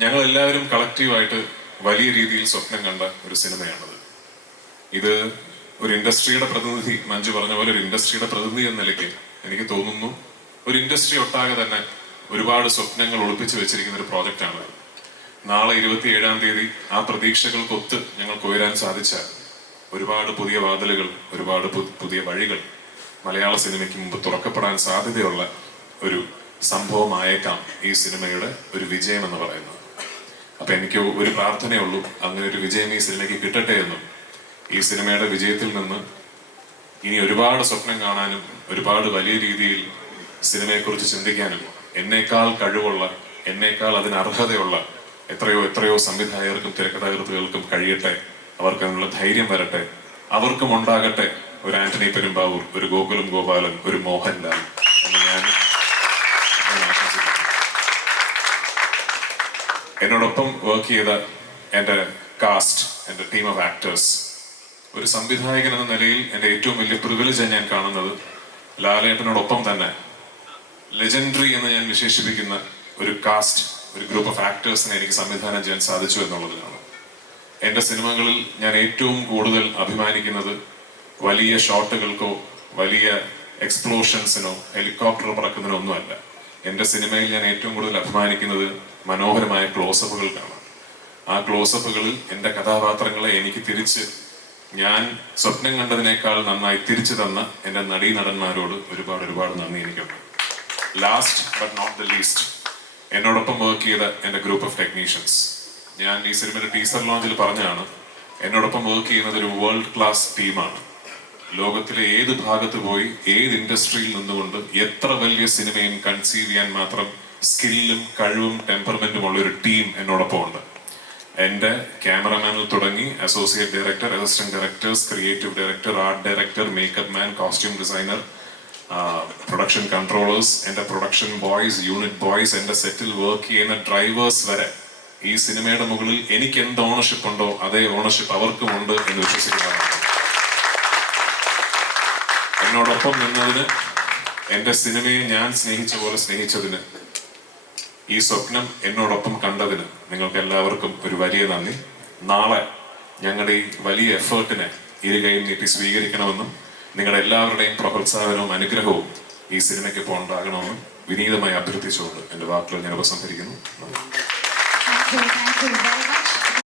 ഞങ്ങൾ എല്ലാവരും കളക്റ്റീവായിട്ട് വലിയ രീതിയിൽ സ്വപ്നം കണ്ട ഒരു സിനിമയാണത്. ഇത് ഒരു ഇൻഡസ്ട്രിയുടെ പ്രതിനിധി, മഞ്ജു പറഞ്ഞ പോലെ ഒരു ഇൻഡസ്ട്രിയുടെ പ്രതിനിധി എന്ന നിലയ്ക്ക് എനിക്ക് തോന്നുന്നു ഒരു ഇൻഡസ്ട്രി ഒട്ടാകെ തന്നെ ഒരുപാട് സ്വപ്നങ്ങൾ ഒളിപ്പിച്ചു വെച്ചിരിക്കുന്ന ഒരു പ്രോജക്റ്റാണ്. നാളെ 27-ാം തീയതി ആ പ്രതീക്ഷകൾക്കൊത്ത് ഞങ്ങൾക്ക് ഉയരാൻ സാധിച്ച ഒരുപാട് പുതിയ വാതിലുകൾ, ഒരുപാട് പുതിയ വഴികൾ മലയാള സിനിമയ്ക്ക് മുമ്പ് തുറക്കപ്പെടാൻ സാധ്യതയുള്ള ഒരു സംഭവമായേക്കാം ഈ സിനിമയുടെ ഒരു വിജയം എന്ന് പറയുന്നത്. അപ്പൊ എനിക്ക് ഒരു പ്രാർത്ഥനയുള്ളൂ, അങ്ങനെ ഒരു വിജയം ഈ സിനിമയ്ക്ക് കിട്ടട്ടെ എന്നും ഈ സിനിമയുടെ വിജയത്തിൽ നിന്ന് ഇനി ഒരുപാട് സ്വപ്നം കാണാനും ഒരുപാട് വലിയ രീതിയിൽ സിനിമയെക്കുറിച്ച് ചിന്തിക്കാനും എന്നേക്കാൾ കഴിവുള്ള, എന്നേക്കാൾ അതിന് അർഹതയുള്ള എത്രയോ സംവിധായകർക്കും തിരക്കഥാകൃത്തുകൾക്കും കഴിയട്ടെ. അവർക്ക് അതിനുള്ള ധൈര്യം വരട്ടെ. അവർക്കും ഉണ്ടാകട്ടെ ഒരു ആന്റണി പെരുമ്പാവൂർ, ഒരു ഗോപാലൻ, ഒരു മോഹൻലാൽ എന്ന് ഞാൻ ആശംസിക്കുന്നു. എന്നോടൊപ്പം വർക്ക് ചെയ്ത എൻ്റെ കാസ്റ്റ്, എൻ്റെ ടീം ഓഫ് ആക്ടേഴ്സ്, ഒരു സംവിധായകൻ എന്ന നിലയിൽ എൻ്റെ ഏറ്റവും വലിയ പ്രിവിലേജ് ഞാൻ കാണുന്നത് ലാലേട്ടനോടൊപ്പം തന്നെ ലെജൻഡറി എന്ന് ഞാൻ വിശേഷിപ്പിക്കുന്ന ഒരു കാസ്റ്റ് ഒരു ഗ്രൂപ്പ് ഓഫ് ആക്ടേഴ്സിനെ എനിക്ക് സംവിധാനം ചെയ്യാൻ സാധിച്ചു എന്നുള്ളതിലാണ്. എൻ്റെ സിനിമകളിൽ ഞാൻ ഏറ്റവും കൂടുതൽ അഭിമാനിക്കുന്നത് വലിയ ഷോട്ടുകൾക്കോ വലിയ എക്സ്പ്ലോഷൻസിനോ ഹെലികോപ്റ്റർ പറക്കുന്നതിനോ ഒന്നുമല്ല. എൻ്റെ സിനിമയിൽ ഞാൻ ഏറ്റവും കൂടുതൽ അഭിമാനിക്കുന്നത് മനോഹരമായ ക്ലോസപ്പുകൾക്കാണ്. ആ ക്ലോസപ്പുകളിൽ എൻ്റെ കഥാപാത്രങ്ങളെ എനിക്ക് തിരിച്ച് ഞാൻ സ്വപ്നം കണ്ടതിനേക്കാൾ നന്നായി തിരിച്ചു തന്ന എൻ്റെ നടീനടന്മാരോട് ഒരുപാട് നന്ദി എനിക്കുണ്ട്. Last but not the least, എന്നോടൊപ്പം വർക്ക് ചെയ്ത എൻ്റെ ഗ്രൂപ്പ് ഓഫ് ടെക്നീഷ്യൻസ്. ഞാൻ ഈ സിനിമയുടെ ടീസർ ലോഞ്ചിൽ പറഞ്ഞാണ്, എന്നോടൊപ്പം വർക്ക് ചെയ്യുന്നത് ഒരു വേൾഡ് ക്ലാസ് ടീമാണ്. ലോകത്തിലെ ഏത് ഭാഗത്ത് പോയി ഏത് ഇൻഡസ്ട്രിയിൽ നിന്നുകൊണ്ട് എത്ര വലിയ സിനിമയും കൺസീവ് ചെയ്യാൻ മാത്രം സ്കില്ലും കഴിവും ടെമ്പർമെന്റും ഉള്ള ഒരു ടീം എന്നോടൊപ്പം ഉണ്ട്. എൻ്റെ ക്യാമറമാനിൽ തുടങ്ങി associate director, assistant directors, creative director, art director, makeup man, costume designer, production controllers, എൻ്റെ പ്രൊഡക്ഷൻ ബോയ്സ്, യൂണിറ്റ് ബോയ്സ്, എൻ്റെ സെറ്റിൽ വർക്ക് ചെയ്യുന്ന ഡ്രൈവേഴ്സ് വരെ ഈ സിനിമയുടെ മുകളിൽ എനിക്ക് എന്ത് ഓണർഷിപ്പ് ഉണ്ടോ അതേ ഓണർഷിപ്പ് അവർക്കും ഉണ്ട് എന്ന് വിശ്വസിക്കുന്നതാണ്. എന്നോടൊപ്പം നിന്നതിന്, എൻ്റെ സിനിമയെ ഞാൻ സ്നേഹിച്ച പോലെ സ്നേഹിച്ചതിന്, ഈ സ്വപ്നം എന്നോടൊപ്പം കണ്ടതിന് നിങ്ങൾക്ക് എല്ലാവർക്കും ഒരു വലിയ നന്ദി. നാളെ ഞങ്ങളുടെ ഈ വലിയ എഫേർട്ടിനെ ഇരുകയും നീട്ടി സ്വീകരിക്കണമെന്നും നിങ്ങളുടെ എല്ലാവരുടെയും പ്രോത്സാഹനവും അനുഗ്രഹവും ഈ സിനിമയ്ക്ക് ഇപ്പോൾ ഉണ്ടാകണമെന്നും വിനീതമായി അഭ്യർത്ഥിച്ചുകൊണ്ട് എൻ്റെ വാക്കുകൾ ഞാൻ ഉപസംഹരിക്കുന്നു. Thank you very much.